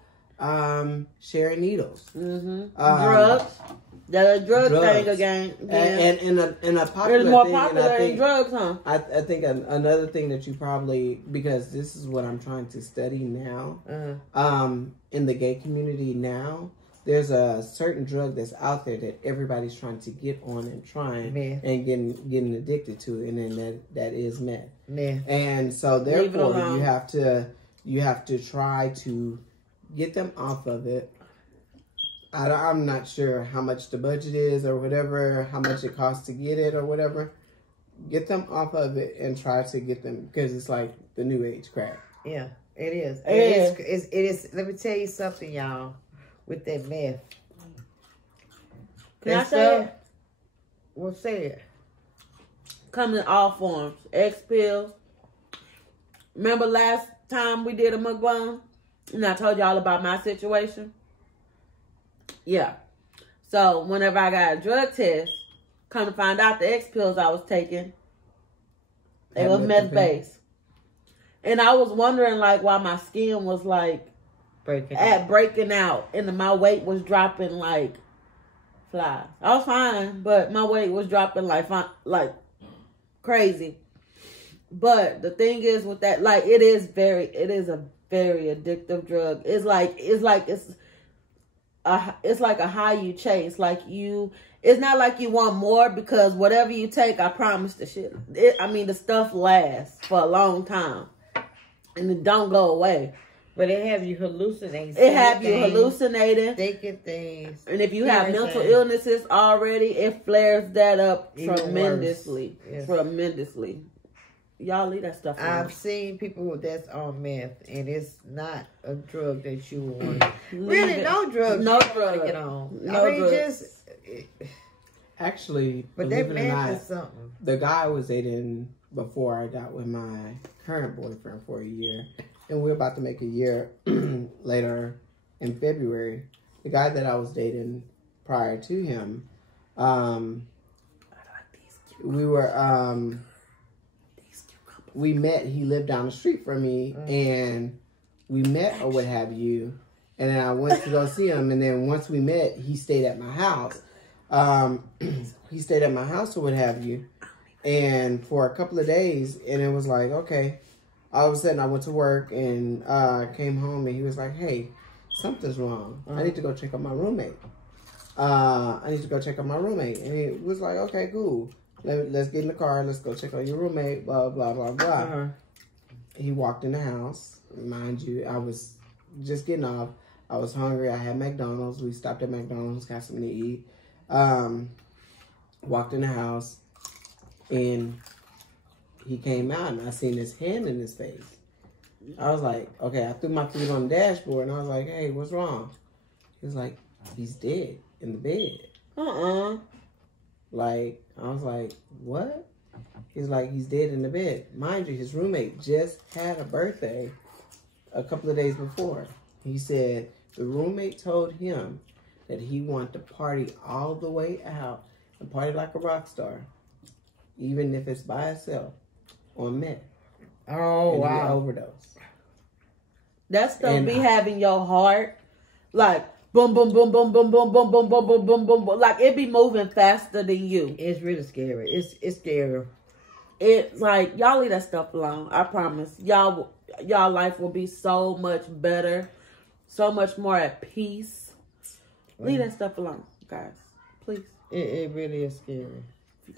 sharing needles. Drugs. That's a drug thing again. And a popular it's more thing, popular than drugs, huh? I think another thing that you probably, because this is what I'm trying to study now, in the gay community now, there's a certain drug that's out there that everybody's trying to get on and trying and getting addicted to it, and then that is meth. And so therefore you have to try to get them off of it. I'm not sure how much the budget is or whatever, how much it costs to get it or whatever. Get them off of it and try to get them, because it's like the new age crap. Yeah, it is. It is. Let me tell you something, y'all. With that meth. Can I say it? Well, say it. Comes in all forms. X pills. Remember last time we did a mukbang? And I told y'all about my situation? Yeah. So, whenever I got a drug test, come to find out the X pills I was taking, they were meth-based. And I was wondering, like, why my skin was, like, breaking out, and my weight was dropping like flies. I was fine, but my weight was dropping like crazy. But the thing is with that, like, it is a very addictive drug. It's like a high you chase. Like it's not like you want more, because whatever you take, I promise the stuff lasts for a long time, and it don't go away. But it have you hallucinating. It have you hallucinating. Thinking things. And if you have mental illnesses already, it flares that up tremendously. Yes. Tremendously. Y'all leave that stuff alone. I've seen people that's on meth, and it's not a drug that you want. Really, no drugs. No drugs. Get on. No drugs. Actually, but that meth is something. The guy I was dating before I got with my current boyfriend for a year, and we're about to make a year later in February. The guy that I was dating prior to him, we met. He lived down the street from me, and we met or what have you. And then I went to go see him, and then once we met, he stayed at my house. He stayed at my house or what have you, and for a couple of days, and it was like, okay. all of a sudden I went to work and came home and he was like, hey, something's wrong. I need to go check on my roommate. And he was like, okay, cool. Let's get in the car. Let's go check on your roommate. Blah, blah, blah, blah. He walked in the house. Mind you, I was just getting off. I was hungry. I had McDonald's. We stopped at McDonald's, got something to eat. Walked in the house. And he came out and I seen his hand in his face. I was like, okay, I threw my feet on the dashboard and I was like, hey, what's wrong? He was like, he's dead in the bed. Like, I was like, what? He's like, he's dead in the bed. Mind you, his roommate just had a birthday a couple of days before. He said the roommate told him that he wanted to party all the way out and party like a rock star, even if it's by itself on meth. Oh, and wow. Overdose. That stuff be having your heart like boom, boom, boom, boom, boom, boom, boom, boom, boom, boom, boom, boom, boom. Like it be moving faster than you. It's really scary. It's scary. It's like y'all leave that stuff alone. I promise. Y'all life will be so much better, so much more at peace. Leave that stuff alone, guys. Please. It really is scary.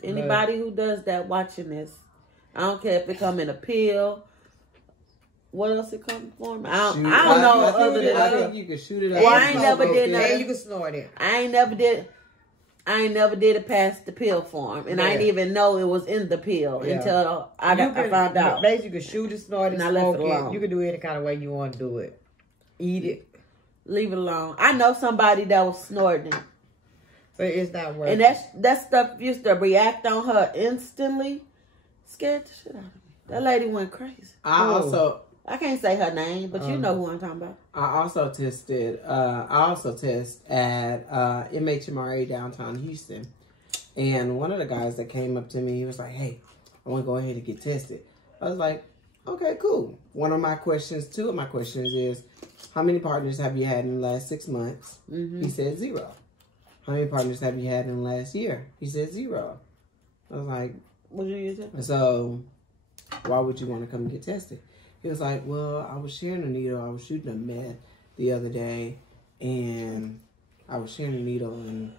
Anybody who does that watching this, I don't care if it come in a pill. What else it come for? I don't know other than I think you can shoot it up. Well, I ain't never did that. And you can snort it. I ain't never did it past the pill form, and I didn't even know it was in the pill until I found out. Basically, you can shoot it, snort it, And I left smoke it alone. You can do it any kind of way you want to do it. Eat it, Leave it alone. I know somebody that was snorting, but it's not worth and it. that stuff used to react on her instantly. Scared the shit out of me. That lady went crazy. I can't say her name, but you know who I'm talking about. I also test at MHMRA downtown Houston. And one of the guys that came up to me, he was like, hey, I want to go ahead and get tested. I was like, okay, cool. Two of my questions is, how many partners have you had in the last 6 months? He said 0. How many partners have you had in the last year? He said 0. I was like, What did you use it? So why would you want to come and get tested? He was like, well, I was sharing a needle. I was shooting a meth the other day, and I was sharing a needle, and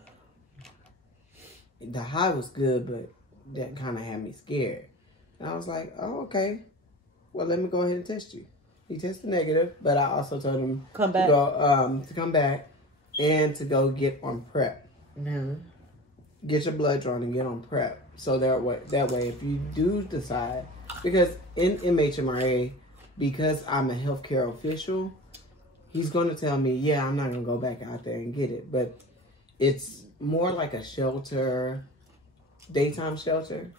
the high was good, but that kind of had me scared. And I was like, oh, okay. Well, let me go ahead and test you. He tested negative, but I also told him to come back and to go get on prep. Get your blood drawn and get on prep. So that way, if you do decide, because in MHMRA, because I'm a healthcare official, he's going to tell me, yeah, I'm not going to go back out there and get it. But it's more like a shelter, daytime shelter.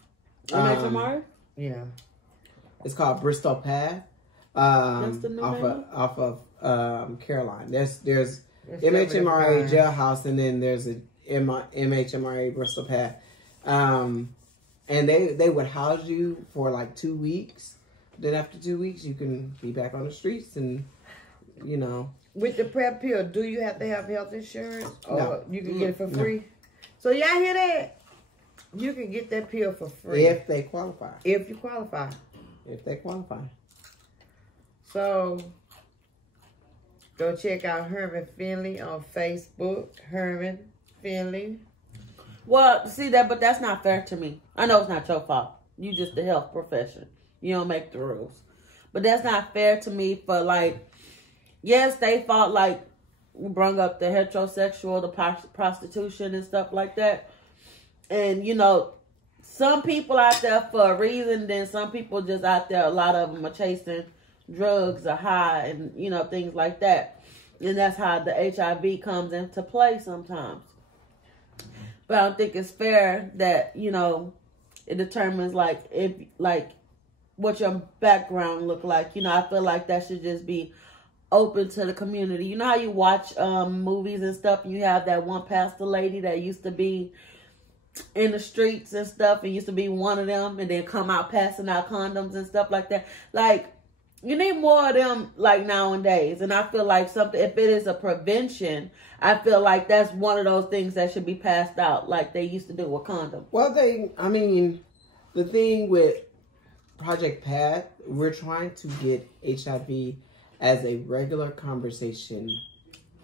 MHMRA? Yeah. It's called Bristol Path. That's the new off of Caroline. There's MHMRA Jailhouse, and then there's a MHMRA Bristol Path. And they would house you for like 2 weeks. Then after 2 weeks, you can be back on the streets, and you know. With the prep pill, do you have to have health insurance, or No. you can get it for free? So y'all hear that? You can get that pill for free if they qualify. If you qualify. If they qualify. So go check out Herman Finley on Facebook. Herman Finley. Well, see that, but that's not fair to me. I know it's not your fault. You just the health profession. You don't make the rules. But that's not fair to me for, like, yes, they fought, like, we brought up the heterosexual, the prostitution and stuff like that. And, you know, some people out there for a reason, then some people just out there, a lot of them are chasing drugs or high and, you know, things like that. And that's how the HIV comes into play sometimes. But I don't think it's fair that, you know, it determines, like, if, like, what your background look like. You know, I feel like that should just be open to the community. You know how you watch movies and stuff, and you have that one pastor lady that used to be in the streets and stuff, and used to be one of them, and then come out passing out condoms and stuff like that. Like, you need more of them, like, nowadays. And I feel like something, if it is a prevention, I feel like that's one of those things that should be passed out, like they used to do with condoms. Well, the thing with Project Path, we're trying to get HIV as a regular conversation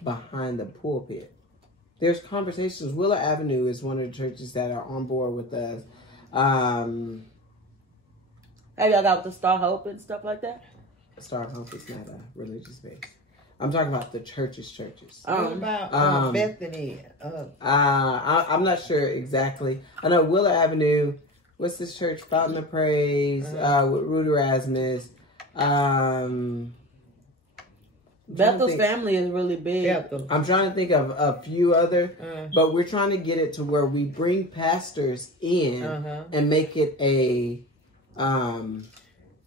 behind the pulpit. There's conversations. Willow Avenue is one of the churches that are on board with us. Have y'all got the Star Hope and stuff like that? Star Hope is not a religious base. I'm talking about the churches. What about Bethany? I'm not sure exactly. I know Willow Avenue. What's this church? Fountain of Praise with Rudy Erasmus. Bethel's family is really big. Bethel. I'm trying to think of a few other, but we're trying to get it to where we bring pastors in and make it a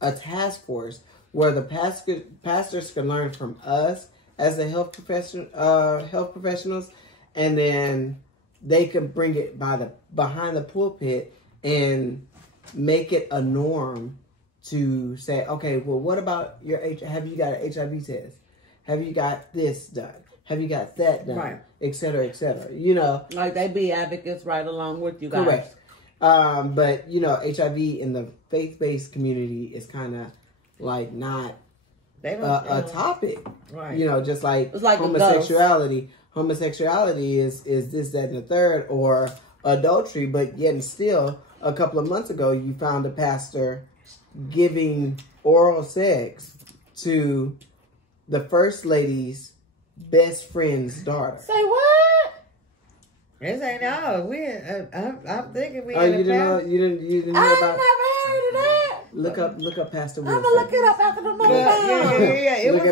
task force where the pastors can learn from us as a health professionals, and then they can bring it behind the pulpit and make it a norm to say, okay, well, what about have you got an HIV test? Have you got this done? Have you got that done? Right. Et cetera, et cetera. You know, like they be advocates right along with you guys. Correct. But you know, HIV in the faith-based community is kind of like not a topic. Right. You know, just like, it's like homosexuality. Homosexuality is this, that, and the third, or adultery. But yet and still, a couple of months ago, you found a pastor giving oral sex to the first lady's best friend's daughter. Say what? This ain't all. I'm thinking we. Oh, you didn't know? You didn't know about? I never heard of that. Look up Pastor Wilson. I'm gonna look it up after the mukbang. Yeah. It was.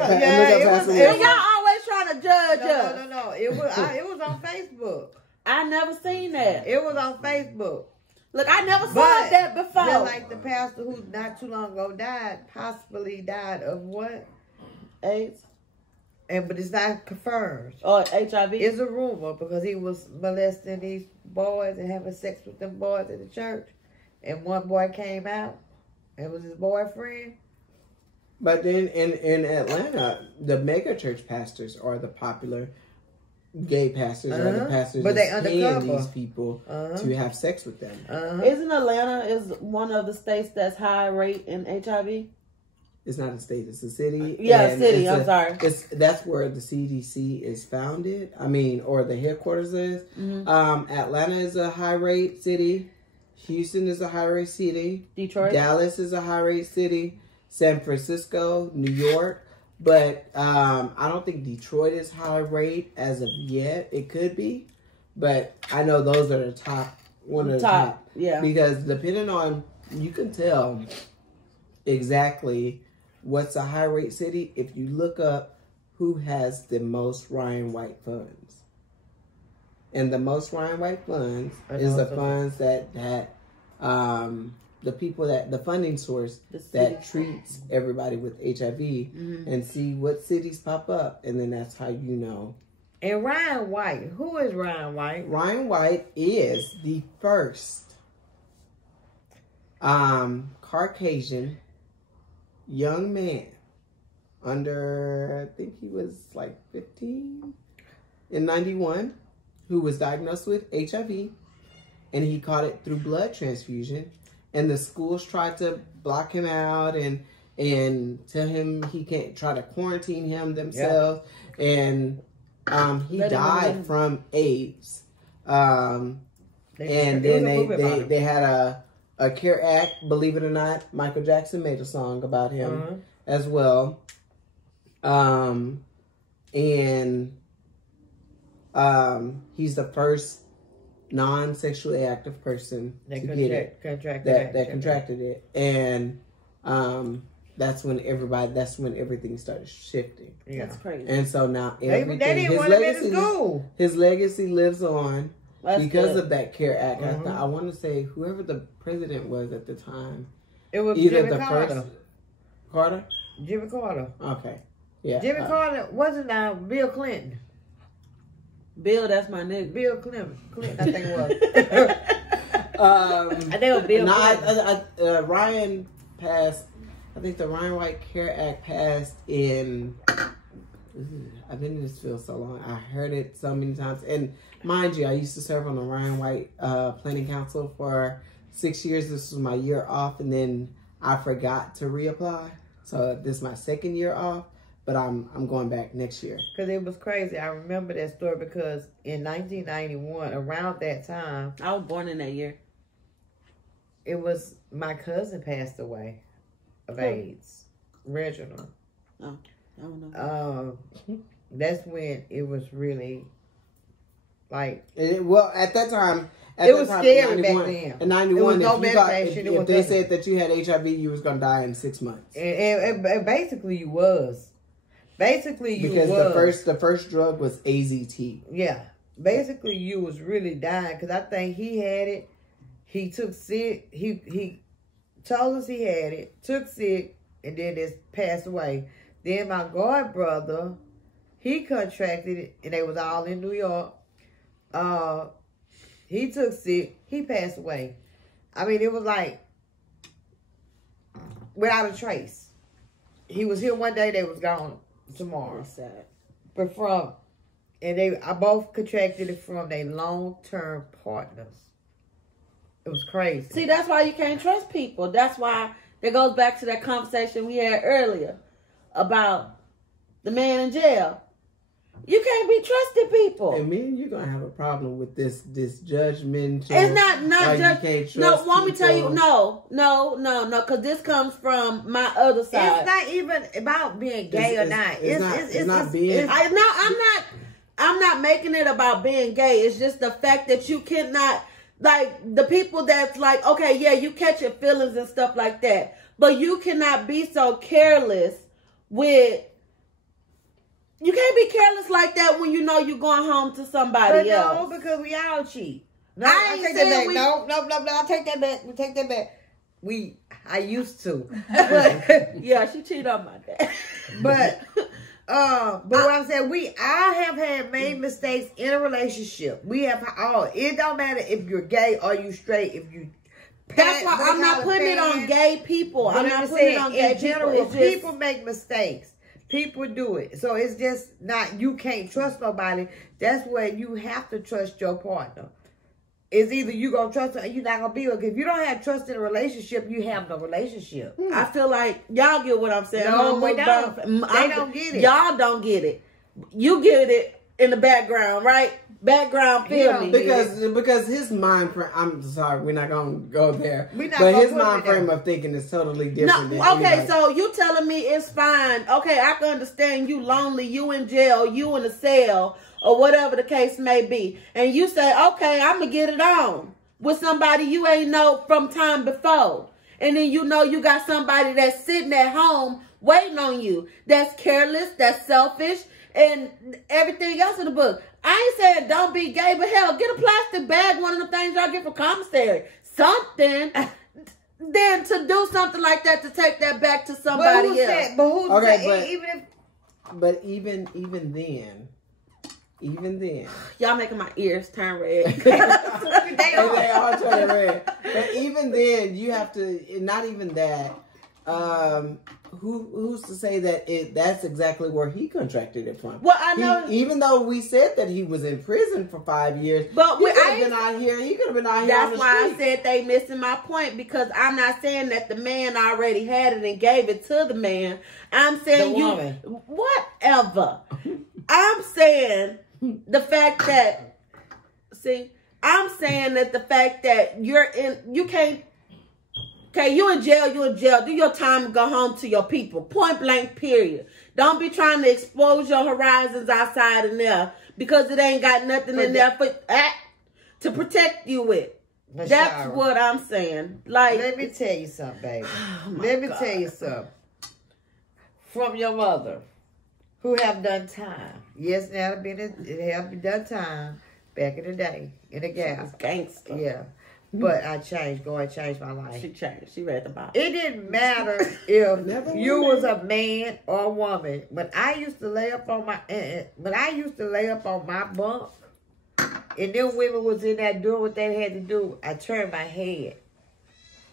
Y'all always trying to judge us. No. It was on Facebook. I never seen that. It was on Facebook. Look, I never saw that before. Just like the pastor who not too long ago possibly died of what? AIDS. But it's not confirmed. Or HIV. It's a rumor because he was molesting these boys and having sex with them boys at the church. And one boy came out. It was his boyfriend. But then in Atlanta, the mega church pastors are the popular gay pastors or the pastors but they that's paying undercover these people to have sex with them. Isn't Atlanta is one of the states that's high rate in HIV? It's not a state; it's a city. Yeah, city. I'm sorry. That's where the CDC is founded. I mean, or the headquarters is. Atlanta is a high rate city. Houston is a high rate city. Detroit, Dallas is a high rate city. San Francisco, New York. But I don't think Detroit is high rate as of yet. It could be, but I know those are the top. One of the top. Yeah. Because depending on, you can tell exactly what's a high rate city if you look up who has the most Ryan White funds. And the most Ryan White funds is the funds that the people the funding source that treats everybody with HIV and see what cities pop up, and then that's how you know. And Ryan White, who is Ryan White? Ryan White is the first Caucasian young man under, I think he was like 15 in 91, who was diagnosed with HIV, and he caught it through blood transfusion. And the schools tried to block him out and tell him he can't, try to quarantine him themselves. Yeah. And he died from AIDS. And then they had a CARE Act, believe it or not. Michael Jackson made a song about him as well. And he's the first non-sexually active person to get it, that contracted it, and that's when everything started shifting. Yeah. That's crazy. And so now everything, they didn't want him in school. His legacy lives on because good. of that CARE Act. I want to say whoever the president was at the time. It was either Jimmy Carter. First Carter. Jimmy Carter. Okay. Yeah. Jimmy Carter wasn't now Bill Clinton. Bill, that's my nigga. Bill Clinton, I think it was. I think it was Bill Clinton. Ryan passed, I think the Ryan White CARE Act passed in, I've been in this field so long, I heard it so many times. And mind you, I used to serve on the Ryan White Planning Council for 6 years. This was my year off, and then I forgot to reapply. So this is my 2nd year off, but I'm going back next year. Because it was crazy. I remember that story because in 1991, around that time. I was born in that year. It was my cousin passed away of AIDS. Reginald. Oh, I don't know. That's when it was really like. Well, at that time. It was scary back then. In 91, if they said that you had HIV, you was going to die in 6 months. And basically you was. Because the first drug was AZT. Yeah. Basically you was really dying because I think he had it. He took sick. He told us he had it, took sick, and then just passed away. Then my god brother, he contracted it, and they was all in New York. He took sick. He passed away. I mean, it was like without a trace. He was here one day. They was gone tomorrow. Sad. But I both contracted it from their long-term partners. It was crazy. See, that's why you can't trust people. That's why it goes back to that conversation we had earlier about the man in jail. You can't be trusted people. And me and you're gonna have a problem with this judgment. It's not just no. Want me to tell you? No. Because this comes from my other side. It's not even about being gay or not. It's not being. I'm not making it about being gay. It's just the fact that you cannot. Like, the people that's like, okay, yeah, you catch your feelings and stuff like that. But you cannot be so careless with... You can't be careless like that when you know you're going home to somebody else. No, because we all cheat. No, I take that back. No, I take that back. We take that back. I used to. Yeah, she cheated on my dad. But what I'm saying, we all have made mistakes in a relationship. We have all. It don't matter if you're gay or you straight. If you. That's why I'm not putting it on gay people. I'm not putting it on gay people. People make mistakes. People do it. So it's just not, you can't trust nobody. That's where you have to trust your partner. It's either you going to trust her or you're not going to be with her. If you don't have trust in a relationship, you have no relationship. I feel like y'all get what I'm saying. No, we don't. They don't get it. Y'all don't get it. You get it in the background, right? Background feeling. Because his mind frame, I'm sorry, we're not going to go there. But his mind frame of thinking is totally different. No, okay, so you telling me it's fine. Okay, I can understand you lonely, you in jail, you in a cell, or whatever the case may be. And you say, okay, I'm going to get it on with somebody you ain't know from time before. And then you know you got somebody that's sitting at home waiting on you. That's careless, that's selfish, and everything else in the book. I ain't saying don't be gay, but hell, get a plastic bag, one of the things y'all get from commissary. Something. Then to do something like that, to take that back to somebody else. But who's even then. Y'all making my ears turn red. they all turn red. But even then, you have to, not even that, who's to say that that's exactly where he contracted it from? Well, I know. Even though we said that he was in prison for 5 years, but he could have been out here. He could have been out here. That's why I said they missing my point, because I'm not saying that the man already had it and gave it to the man. I'm saying whatever. I'm saying the fact that the fact that you can't. Okay, you in jail. Do your time and go home to your people. Point blank, period. Don't be trying to expose your horizons outside in there because it ain't got nothing in there to protect you with. That's what I'm saying. Like, let me tell you something, baby. Let me tell you something. From your mother, who have done time. Yes, it have been done time back in the day, in the gap. Gangster. Yeah. But I changed. God changed my life. She changed. She read the Bible. It didn't matter if you was a man or a woman. When I used to lay up on my bunk, and them women was in there doing what they had to do, I turned my head.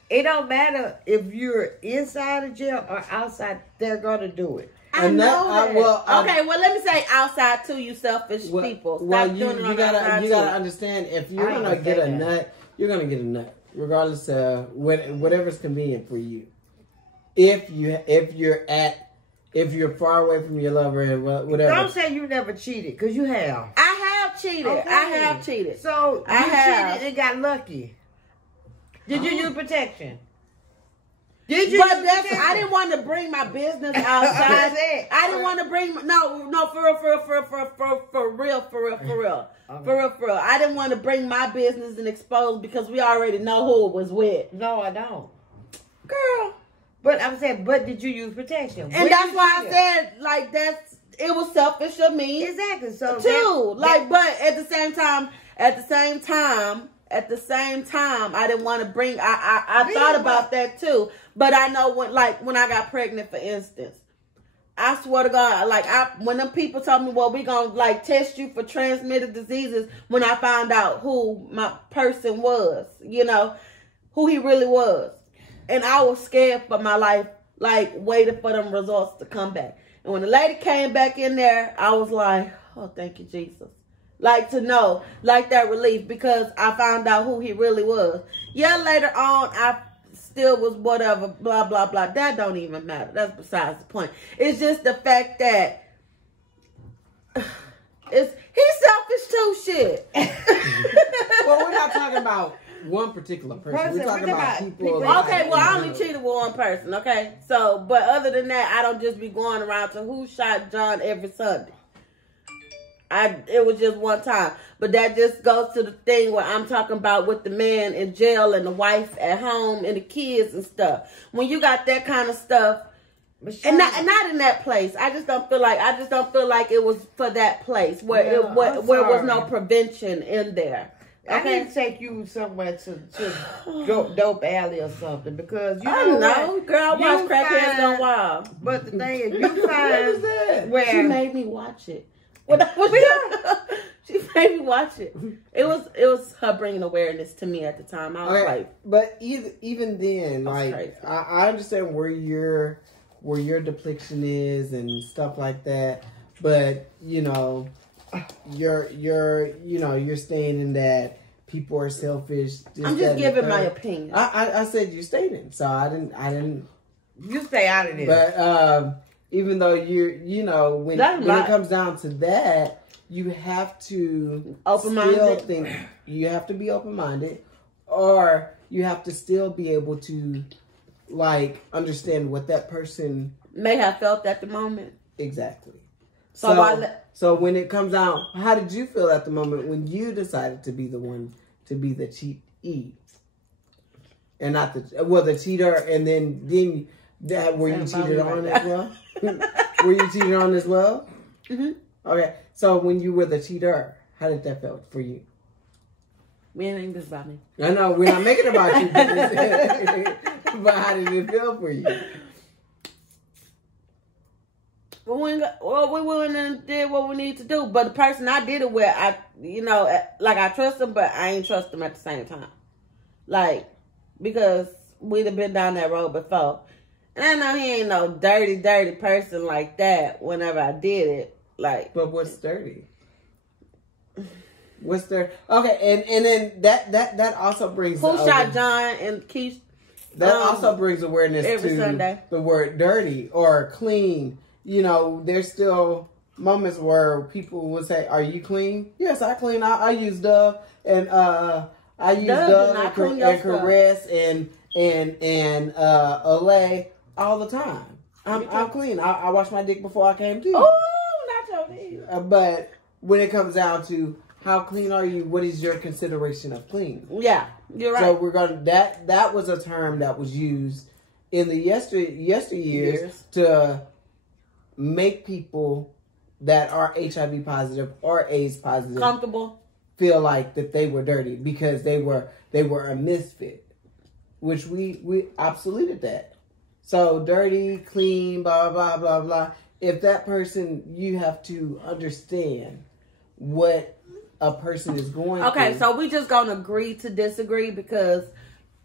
It don't matter if you're inside of jail or outside. They're gonna do it. I know that. Okay, well, let me say outside too, you selfish people. Stop doing it on the outside. You gotta understand, if you're gonna get a nut, you're going to get a nut, regardless of whatever's convenient for you. if you're far away from your lover and whatever. Don't say you never cheated, because you have. I have cheated. Okay. I have cheated. So I have cheated and got lucky. Did you use protection? Did you? But I didn't want to bring my business outside. I didn't want to bring for real. I didn't want to bring my business and expose because we already know who it was with. No, I don't, girl. But I'm saying, but did you use protection? And that's why I said like it was selfish of me. Exactly. So too, but at the same time, I didn't want to bring. I thought about that too, but I know when I got pregnant, for instance, I swear to God, when them people told me, well, we gonna test you for transmitted diseases. When I found out who my person was, who he really was, and I was scared for my life, waiting for them results to come back. And when the lady came back in there, I was like, oh, thank you, Jesus. To know, that relief, because I found out who he really was. Yeah, later on, I still was whatever, blah, blah, blah. That don't even matter. That's besides the point. It's just the fact that he's selfish too, shit. Well, we're not talking about one particular person. We're talking about people. Okay, well, I only cheated with one person, okay? So, but other than that, I don't just be going around to who shot John every Sunday. It was just one time. But that just goes to the thing where I'm talking about with the man in jail and the wife at home and the kids and stuff. When you got that kind of stuff, and not in that place. I just don't feel like it was for that place where there was no prevention in there. Okay? I need to take you somewhere to Dope Alley or something, because I don't know, girl. I watch Crackheads Gone Wild. But the thing is, you find where she made me watch it. She made me watch it. It was her bringing awareness to me at the time. I was like, but even then, I understand where your depiction is and stuff like that. But you're stating that people are selfish. I'm just giving my opinion. I said you stated, so I didn't. You stay out of this. But even though when it comes down to that, you have to you have to be open-minded, or you have to still be able to understand what that person may have felt at the moment. Exactly. So when it comes out, how did you feel at the moment when you decided to be the one to be the cheatee, and not the cheater, and then were you cheated on as well? Were you cheated on as well? Mm-hmm. Okay, so when you were the cheater, how did that feel for you? We ain't this about me. I know we're not making it about you, but how did it feel for you? Well, we went and did what we need to do, but the person I did it with, I trust him, but I ain't trust him at the same time, because we'd have been down that road before. And I know he ain't no dirty person like that whenever I did it. But what's dirty? What's dirty? Okay, and then that also brings... Who shot John and Keith? That also brings awareness to Sunday. The word dirty or clean. There's still moments where people would say, "Are you clean?" Yes, I clean. I use Dove and I use Dove and Caress and Olay all the time. I'm clean. I wash my dick before I came to you. Oh, not your dick. But when it comes down to how clean are you, what is your consideration of clean? Yeah, you're right. So we're gonna that was a term that was used in the yesteryears to make people that are HIV positive or AIDS positive comfortable, feel like that they were dirty because they were a misfit, which we absoluted that. So dirty, clean, blah blah blah blah. If that person, you have to understand what a person is going through. Okay, so we just gonna agree to disagree because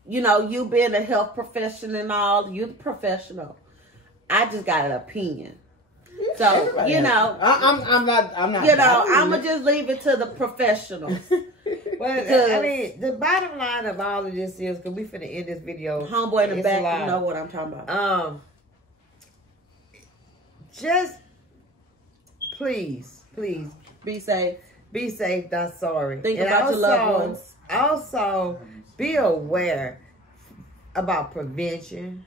you being a health professional and all, you're the professional. I just got an opinion. So, I'm not. I'm gonna just leave it to the professionals. Well, I mean, the bottom line of all of this is, because we finna end this video. Homeboy in the back, you know what I'm talking about. Just please be safe. Be safe, not sorry. Think about your loved ones. Also, be aware about prevention.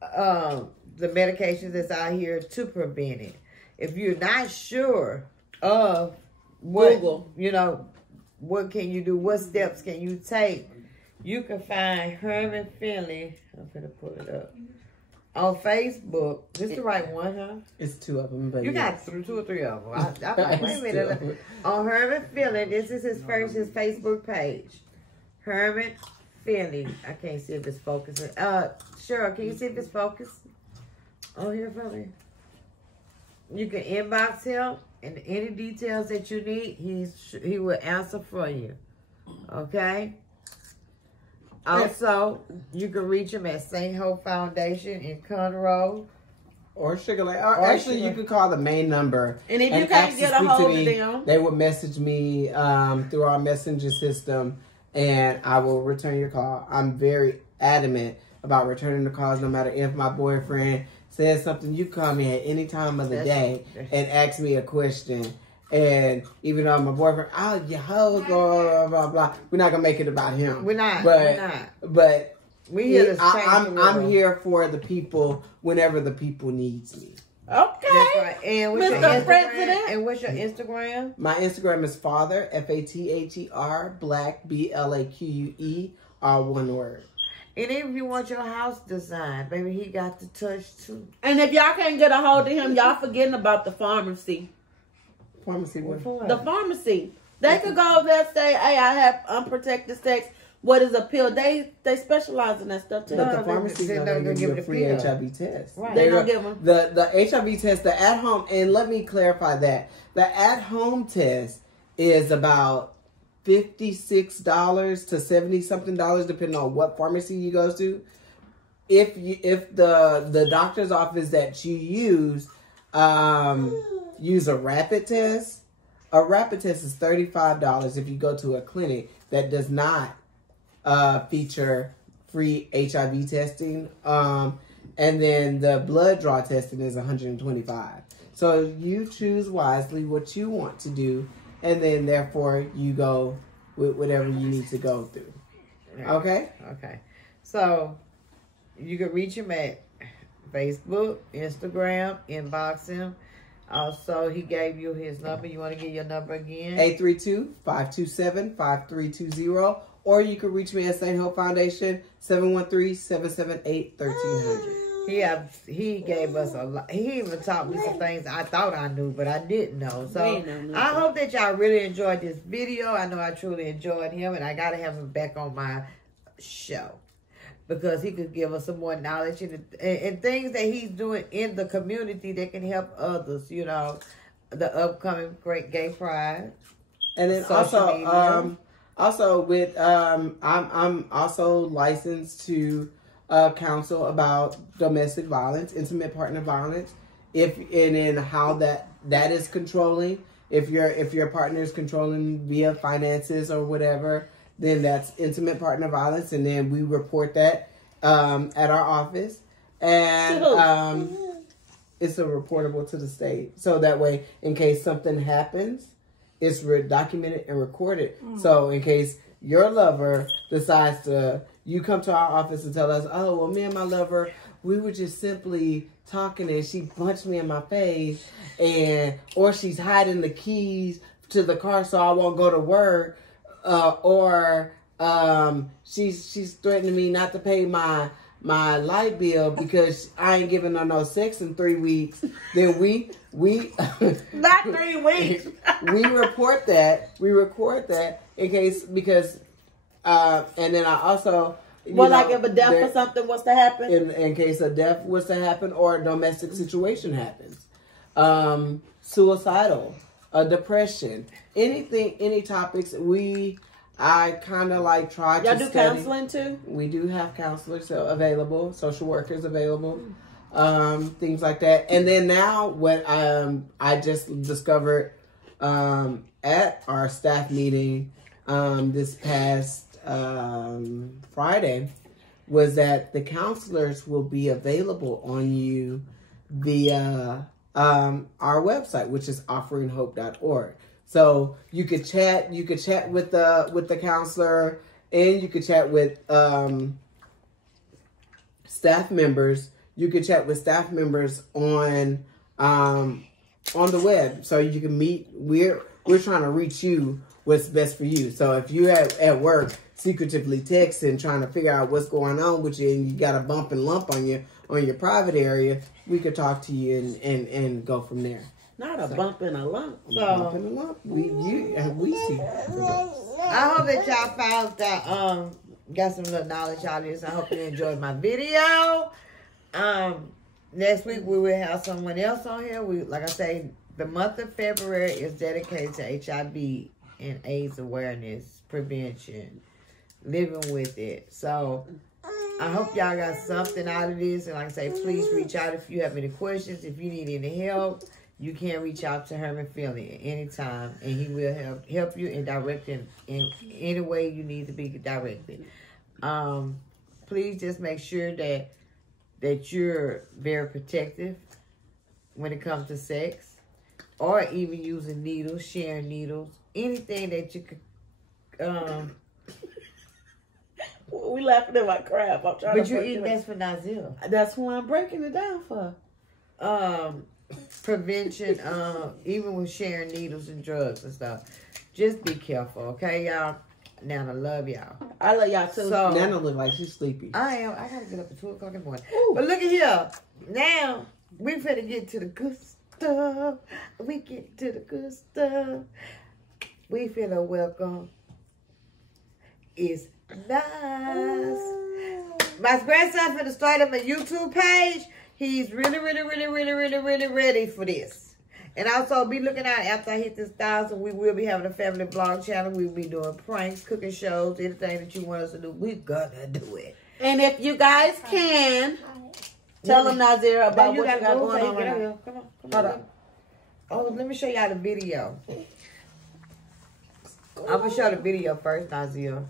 The medications that's out here to prevent it. If you're not sure of what, Google. You know, what can you do? What steps can you take? You can find Herman Finley. I'm gonna pull it up on Facebook. This is the right one, huh? It's 2 of them, but you got 2 or 3 of them. I'm like, wait a minute. On Herman Finley, this is his Facebook page. Herman Finley. I can't see if it's focusing. Cheryl, can you see if it's focused? Oh, here for me. You can inbox him, and any details that you need, he will answer for you. Okay. Also, you can reach him at St. Hope Foundation in Conroe. Or Sugar Land. Or actually, you could call the main number. And if you can't get a hold of them, they would message me through our messenger system, and I will return your call. I'm very adamant about returning the calls, no matter if my boyfriend says something. You call me at any time of the day and ask me a question. And even though my boyfriend, your hoe, blah, blah, blah, we're not going to make it about him. We're not. But we here to I'm here for the people whenever the people needs me. Okay. That's right. And what's Mr. your Instagram? President. And what's your Instagram? My Instagram is Father, Father, Black, BLAQUE, all one word. And if you want your house designed, baby, he got the touch too. And if y'all can't get a hold of him, y'all forgetting about the pharmacy. Pharmacy what? The pharmacy. They could go there and say, hey, I have unprotected sex. What is a pill? They specialize in that stuff too. But the pharmacy is going to give you a free HIV test. Right. They don't give them. The HIV test, the at-home, and let me clarify that. The at-home test is about $56 to $70-something, depending on what pharmacy you go to. If the doctor's office that you use a rapid test is $35 if you go to a clinic that does not feature free HIV testing. And then the blood draw testing is $125. So you choose wisely what you want to do, and then therefore you go with whatever you need to go through. Okay? Okay. So you can reach him at Facebook, Instagram, inbox him. Also, he gave you his number. You want to give your number again? 832-527-5320. Or you can reach me at St. Hope Foundation, 713-778-1300. He gave us a lot. He even taught me some things I thought I knew, but I didn't know. So I hope that y'all really enjoyed this video. I know I truly enjoyed him, and I got to have him back on my show, because he could give us some more knowledge and things that he's doing in the community that can help others, you know, the upcoming Great Gay Pride. And then also with, I'm also licensed to counsel about domestic violence, intimate partner violence, and how that is controlling. If your partner is controlling via finances or whatever, then that's intimate partner violence, and then we report that at our office, and it's reportable to the state. So that way, in case something happens, it's documented and recorded. So in case your lover decides to, you come to our office and tell us, oh, well, me and my lover, we were just simply talking and she punched me in my face, or she's hiding the keys to the car so I won't go to work. Or she's threatening me not to pay my light bill because I ain't giving her no sex in 3 weeks. Then we not 3 weeks. we report that. We record that in case, because and then I also like if a death or something was to happen, in case a death was to happen or a domestic situation happens, suicidal. Depression, anything, any topics. I kind of like try to study. Y'all do counseling too? We do have counselors available, social workers available, things like that. And then now what I just discovered at our staff meeting this past Friday was that the counselors will be available on you via our website, which is offeringhope.org. So you could chat with the counselor, and you could chat with staff members. You could chat with staff members on the web, so you can meet. We're trying to reach you what's best for you. So if you're at work secretively texting, trying to figure out what's going on with you, and you got a bump and lump on your private area, we could talk to you and go from there. Not a bump and a lump. So, bump and a lump. We see. I hope that y'all found that got some little knowledge out of this. I hope you enjoyed my video. Next week we will have someone else on here. Like I say, the month of February is dedicated to HIV and AIDS awareness, prevention, living with it. So I hope y'all got something out of this. And like I say, please reach out if you have any questions. If you need any help, you can reach out to Herman Finley at any time, and he will help you and direct in any way you need to be directed. Please just make sure that you're very protective when it comes to sex, or even using needles, sharing needles, anything that you could. We laughing at my crap. I'm trying. But you eating that's for Nazil. That's who I'm breaking it down for. Prevention, even with sharing needles and drugs and stuff. Just be careful, okay, y'all? Nana, love y'all. I love y'all too. So, Nana look like she's sleepy. I am. I gotta get up at 2 o'clock in the morning. Ooh. But look at here. Now, we finna get to the good stuff. We get to the good stuff. We finna welcome. It's nice. My grandson finna start up a YouTube page. He's really ready for this. And also be looking out after I hit this 1,000. We will be having a family vlog channel. We'll be doing pranks, cooking shows, anything that you want us to do. We're gonna do it. And if you guys can, tell them, Nazir, about what you got going on right now. Come on. Oh, let me show y'all the video. I'm gonna show the video first, Nazir.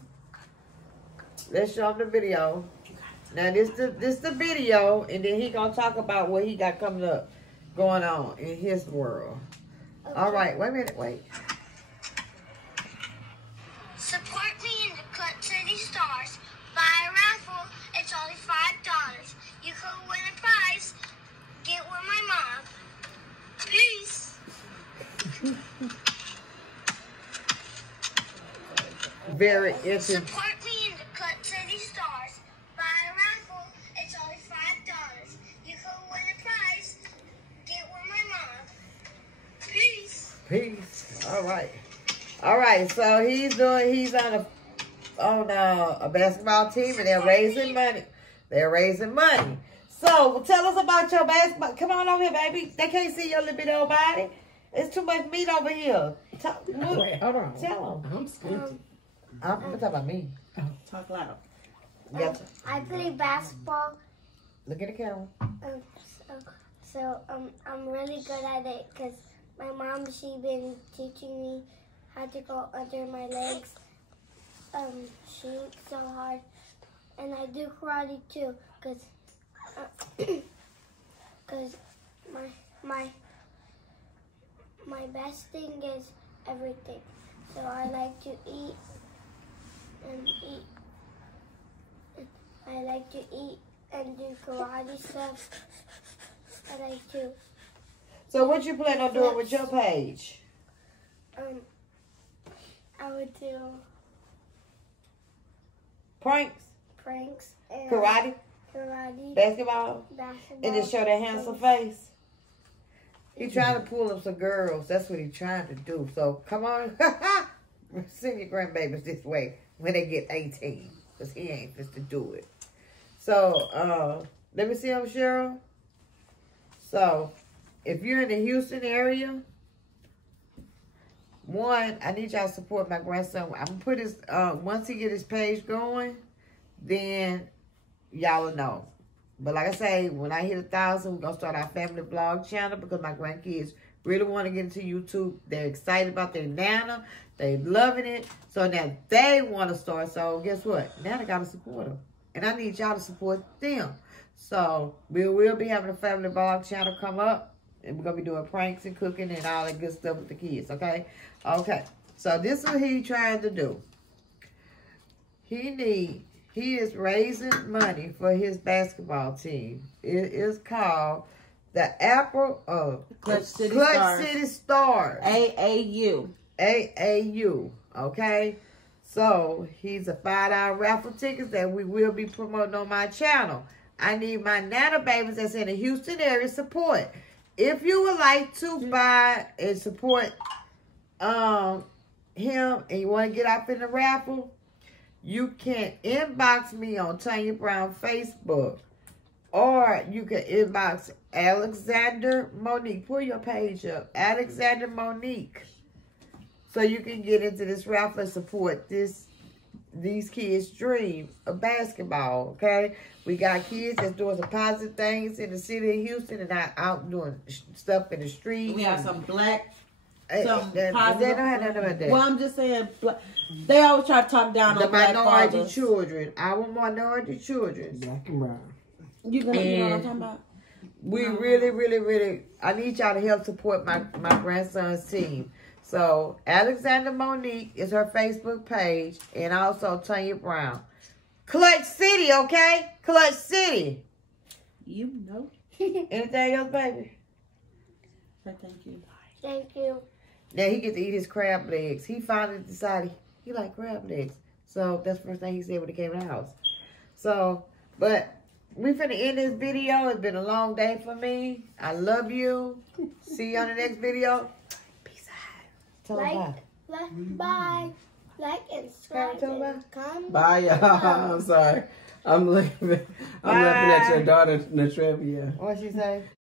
Let's show them the video. Now this the video, and then he gonna talk about what he got coming up, going on in his world. Okay. All right, wait a minute, wait. Support me in the Cut City Stars. Buy a raffle. It's only $5. You could win a prize. Get with my mom. Peace. Very interesting. Support me in the Cut City Stars. Buy a raffle. It's only $5. You could win a prize. Get with my mom. Peace. Peace. All right. So he's on a basketball team, and they're raising money. So tell us about your basketball. Come on over here, baby. They can't see your little bit old body. It's too much meat over here. Wait, hold on. Tell them. I'm squinting. I'm talking about me. Oh, talk loud. I play basketball. Look at the camera. I'm really good at it because my mom, she been teaching me how to go under my legs, shoot so hard, and I do karate too because my best thing is everything. So I like to eat and eat. I like to eat and do karate stuff. I like to. So what you plan on doing with your page? I would do pranks and karate, basketball, and just show that handsome face. He trying to pull up some girls. That's what he trying to do. So come on, send your grandbabies this way when they get 18, because he ain't just to do it. So let me see them, Cheryl. So if you're in the Houston area, one, I need y'all to support my grandson. I'm gonna put his once he get his page going, then y'all will know. But like I say, when I hit 1,000, we're gonna start our family vlog channel because my grandkids really want to get into YouTube. They're excited about their Nana. They loving it. So now they want to start. So guess what? Nana got to support them. And I need y'all to support them. So we will be having a family vlog channel come up. And we're going to be doing pranks and cooking and all that good stuff with the kids. Okay? Okay. So this is what he's trying to do. He is raising money for his basketball team. It is called the Clutch City Stars. AAU. AAU. Okay? So, he's a $5 raffle tickets that we will be promoting on my channel. I need my Nana babies that's in the Houston area support. If you would like to buy and support him and you want to get up in the raffle, you can inbox me on Tanya Brown Facebook. Or you can inbox Alexander Monique. Pull your page up. Alexander Monique. So you can get into this raffle and support these kids' dream of basketball, okay? We got kids that's doing some positive things in the city of Houston and out doing stuff in the street. We have some black, some positive. They don't have nothing about that. Well, I'm just saying, they always try to talk down the on black minority fathers. children. Our minority children. Black and brown. You know what I'm talking about? We really, I need y'all to help support my grandson's team. So, Alexander Monique is her Facebook page, and also Tanya Brown. Clutch City, okay? Clutch City. You know. Anything else, baby? Thank you. Thank you. Now, he gets to eat his crab legs. He finally decided he liked crab legs. So, that's the first thing he said when he came in the house. So, but we finna end this video. It's been a long day for me. I love you. See you on the next video. Tell them Bye. Like and subscribe and comment. Bye, y'all. I'm sorry. I'm laughing at your daughter, Natrevia. What'd she say?